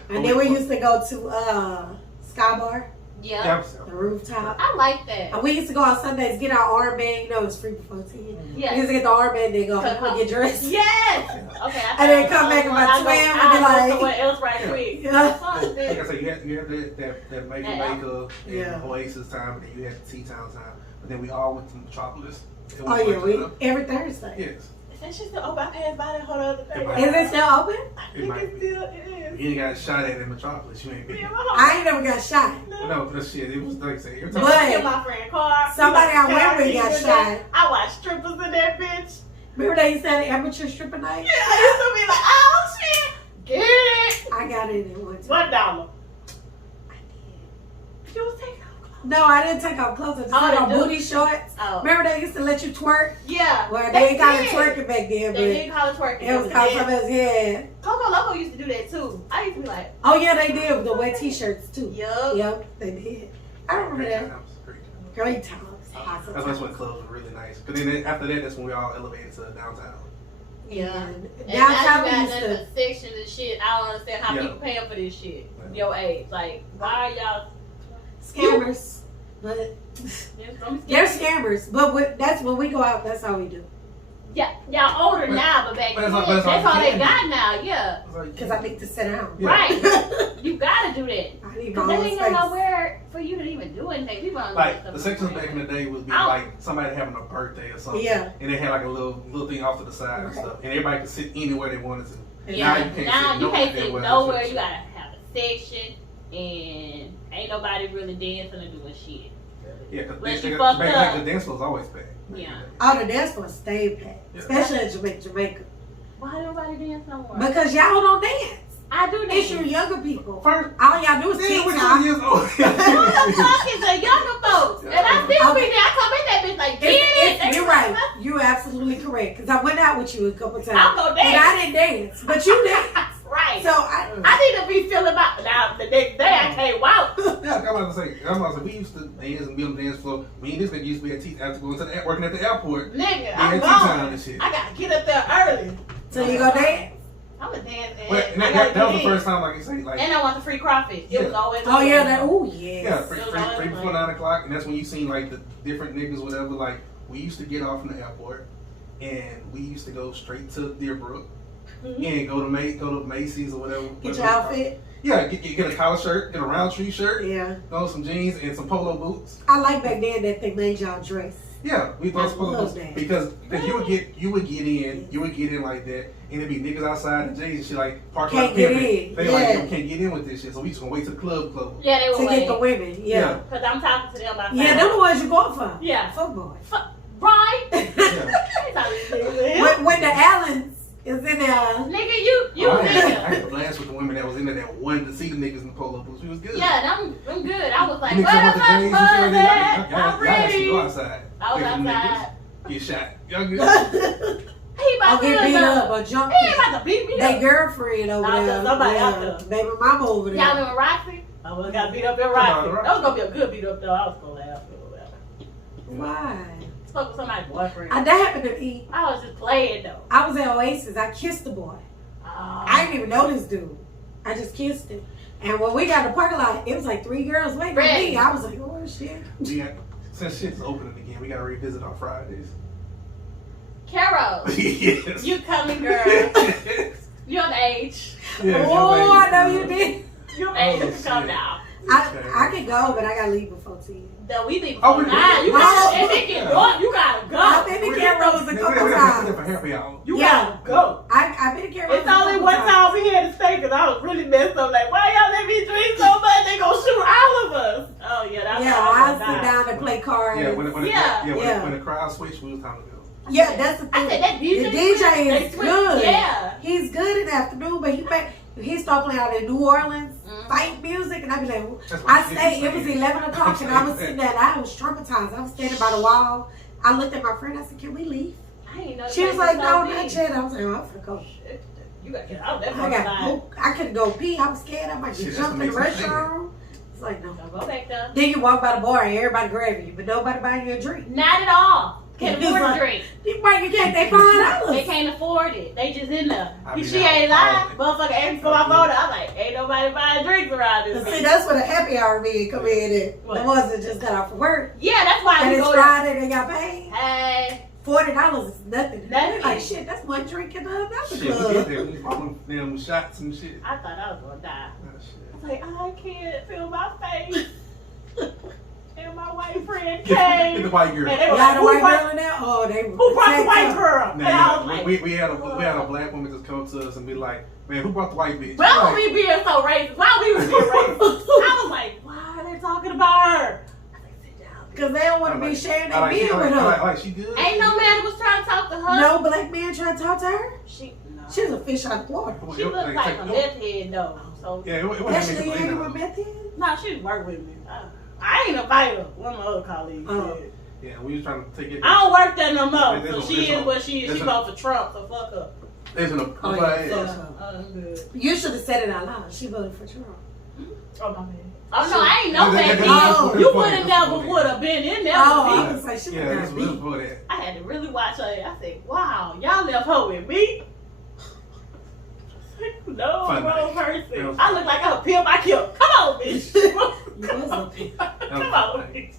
And then we used to go to Sky Bar, Yeah. Yeah. the rooftop. I like that. And we used to go on Sundays, get our armband. You know, it was free before 10. We Yeah. used to get the armband, then go Cut home and get dressed. Yes. Okay. And then come back about 12 and be like- I'll go somewhere else right quick. Yeah. That's fun, Like I bitch. said, you had that Maker Yeah. Baker Yeah. and Oasis time, and then you had the T-Town time. But then we all went to Metropolis. Oh, yeah, every Thursday. Yes. Is that shit still open? I passed by that whole other day. Is it still open? I think might it be. still is. You ain't got shot at in Metropolis. You ain't been. I ain't never got shot. No, but shit, it was like say every So time. But- kill my friend Carl. Somebody I went Carl with Keegan got in shot. there. I watched strippers in that bitch. Remember they used to have the amateur stripper night? Yeah, I used to be like, oh shit, get it. I got it in one time. $1. I did. You was taking off clothes. No, I didn't take off clothes. I just Oh, had they on do? booty shorts. Oh. Remember they used to let you twerk? Yeah. Well, they ain't call it did. twerking back then, They but did call it twerking. it was called something else, yeah. Coco Loco used to do that too. I used to be like, Oh, yeah, they did with the wet t-shirts, too. yup. Yep, they did. I remember Great that. times, great times. Great times. Awesome That's times. when clubs were really nice. But then after that, that's when we all elevated to downtown. Yeah. And And now you downtown we got used nothing to, but sections and shit. I don't understand how Yeah. people paying for this shit. Yeah. Your age. Like, why are y'all... scammers. But they're scammers. But that's when we go out, that's how we do. Yeah, y'all older now, but back but then, that's all- that's that's all all you they can got now, yeah. Because I need to sit down. Yeah. Right. You gotta do that. I need Because my they own ain't space. got nowhere for you to even do anything. People don't Like do the stuff sections like back in the day would be I like somebody having a birthday or something. Yeah. And they had like a little thing off to the side and Right. stuff. And everybody could sit anywhere they wanted to. And Yeah, now you can't now sit you can't sit nowhere. nowhere. You gotta have a section, and ain't nobody really dancing or doing shit. Yeah, because Unless you back fucked back up. the dance floor's always packed. Yeah. All the dance floors stay packed. Yeah. Especially in Jamaica. Why nobody dance no more? Because y'all don't dance. I do It's dance. you younger people. First, All y'all do is yeah, we're 2 TikTok. years old. Who the fuck is the younger folks? And I still be there. I come in that bitch like, get it. You're right. You're absolutely correct. Because I went out with you a couple times. I'll go And dance. I didn't dance. But you danced. Right. So I I need to be feeling my... Now, the next day I can't walk. Yeah, I'm about to say, we used to dance and be on the dance floor. Me and this nigga used to be at after going to working at the airport. Nigga, We I'm had tea time gone. and shit. I gotta get up there early. So you go dance? I'm a dance. But And I that gotta was the get in. first time, like you say, like And I want the free crawfish. It was Yeah. always. Oh yeah, that yes. yeah, free It was always before like- 9 o'clock, and that's when you seen like the different niggas, whatever. Like we used to get off from the airport, and we used to go straight to Deerbrook Mhm. and go to Macy's or whatever. Get your outfit. Yeah, get a collar shirt, get a Roundtree shirt, Yeah. throw some jeans and some polo boots. I like back then that they made y'all dress. Yeah, we throw some polo love boots that. because you would get in like that, and it'd be niggas outside the J's and shit like parking Can't lot get pimping. in, They like yeah. yo, can't get in with this shit, so we just gonna wait till the club close. Yeah, they were To get waiting. the women. Yeah. Cause I'm talking to them about. Yeah, them the ones you going for. Yeah. Football. Right. Yeah. when the Allens is in there. Nigga, you I had nigga. a blast with the women that was in there that wanted to see the niggas in the polo boots. We was good. Yeah, I'm good. I was like, You where niggas the want fuck the J's was and shit, that? y'all I'm got to go ready. outside. I was Wait for the outside. niggas, get shot. Y'all good? He about I'll to get beat up or He jump. ain't about to beat me They up. girlfriend over Out there. there, somebody out there. Baby mama over there. Y'all remember Roxy? I was got beat up in Roxy. That was gonna be a good beat up though. I was gonna laugh. Why? Spoke with somebody's boyfriend. That happened to me. I was just playing though. I was at Oasis. I kissed the boy. I didn't even know this dude. I just kissed him. And when we got to the parking lot, it was like 3 girls waiting for Ready. me. I was like, oh shit. We got, since shit's opening again, we gotta revisit our Fridays. Carol, Yes. you coming, girl? You're of age. Yes, Oh, your I know baby. you did. You're of Oh, age to come shit. now. I could go, but I gotta leave before 10. No, we leave. Oh, we nah, leave. you gotta. Oh. If it get dark, you gotta go. I've been to Carol's a We couple for times. happy hour. You Yeah. gotta go. I've been to Carol's It's only one time we had to stay because I was really messed up. Like, why y'all let me drink so much? They gonna shoot all of us. Oh yeah, that's Yeah, how I was sit gonna die. down and play cards. Yeah, Yeah. when the crowd switched, we was time to go. Yeah, that's the I thing. said that The DJ. DJ they is switch- good. Yeah. He's good in the afternoon, but he started playing out in New Orleans, Mhm. fight music, and I be like, That's what I I'm stayed. It was saying. 11 o'clock, and I was sitting there, and I was traumatized. I was standing by the wall. I looked at my friend. I said, "Can we leave?" I ain't know. She was like, "No, not yet." I was like, "Oh, I'm finna go." You gotta get out that I got. I couldn't go pee. I was scared. I might Shit, get that's jumped in the what makes me restroom. It's like no. Don't go back there. Then you walk by the bar and everybody grab you, but nobody buying you a drink. Not at all. Can't It's afford like- a drink. You bring your cake, they They $5. can't afford it. They just in there. I mean, She I- ain't I- lying. Motherfucker asked for my photo. I'm like, ain't nobody buying drinks around this See, bitch. that's where the happy hour men come in. At. What? The ones that just got off of work. Yeah, that's why And we it's go there. Friday, they got paid. Hey, $40 is nothing. Nothing. Like shit, that's one drink in another Shit, we club. get there, we bought them shots and shit. I thought I was gonna die. Oh, shit. I was like, I can't feel my face. And my wife friend Get came. the white girl. And they were Y'all like, the who white brought, girl in there? Oh, they who brought the white girl? And I was Nah, like, we had a black woman just come to us and be like, man, who brought the white bitch? why Like, we being so racist? Why we was being racist? I was like, why are they talking about her? I said, sit down. Because they don't want to be sharing their she beer with her. like she good. Ain't no man that was trying to talk to her. No black man trying to talk to her? She She's a fish out of water. She looked like a meth head though. So Yeah, it wasn't That's making the me area know. with Method? no, she worked with me. I ain't a fighter. One of my other colleagues said. Yeah, we was trying to take it. I don't work there no more. There's So no- she there's is no- what she is. there's She no- voted for Trump, so fuck her. There's an Oh, yeah. I'm good. You should have said it out loud. She voted for Trump. Oh, my man. Oh, no, I ain't know Yeah, that oh, then. You that's would funny. have never would have been in there Oh, with I me. was like, she Yeah, got this was beat. before that. I had to really watch her. I said, wow, y'all left her with me? No, Fun wrong night. person. I look like a pimp. I killed. Come on, bitch. You was a pimp. Come on, bitch.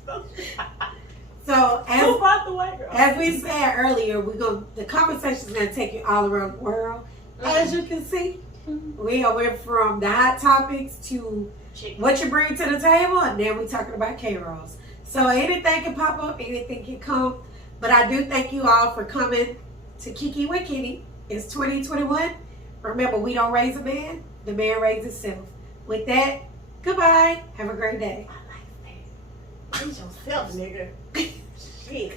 So Who brought the white girl? as we said earlier, the conversation is gonna take you all around the world. As you can see, we went from the hot topics to Chicken. what you bring to the table, and then we're talking about K-Rolls. So anything can pop up, anything can come. But I do thank you all for coming to Kiki with Kenni. It's 2021. Remember, we don't raise a man, the man raises himself. With that, goodbye. Have a great day. I like that. Raise yourself, nigga. Shit.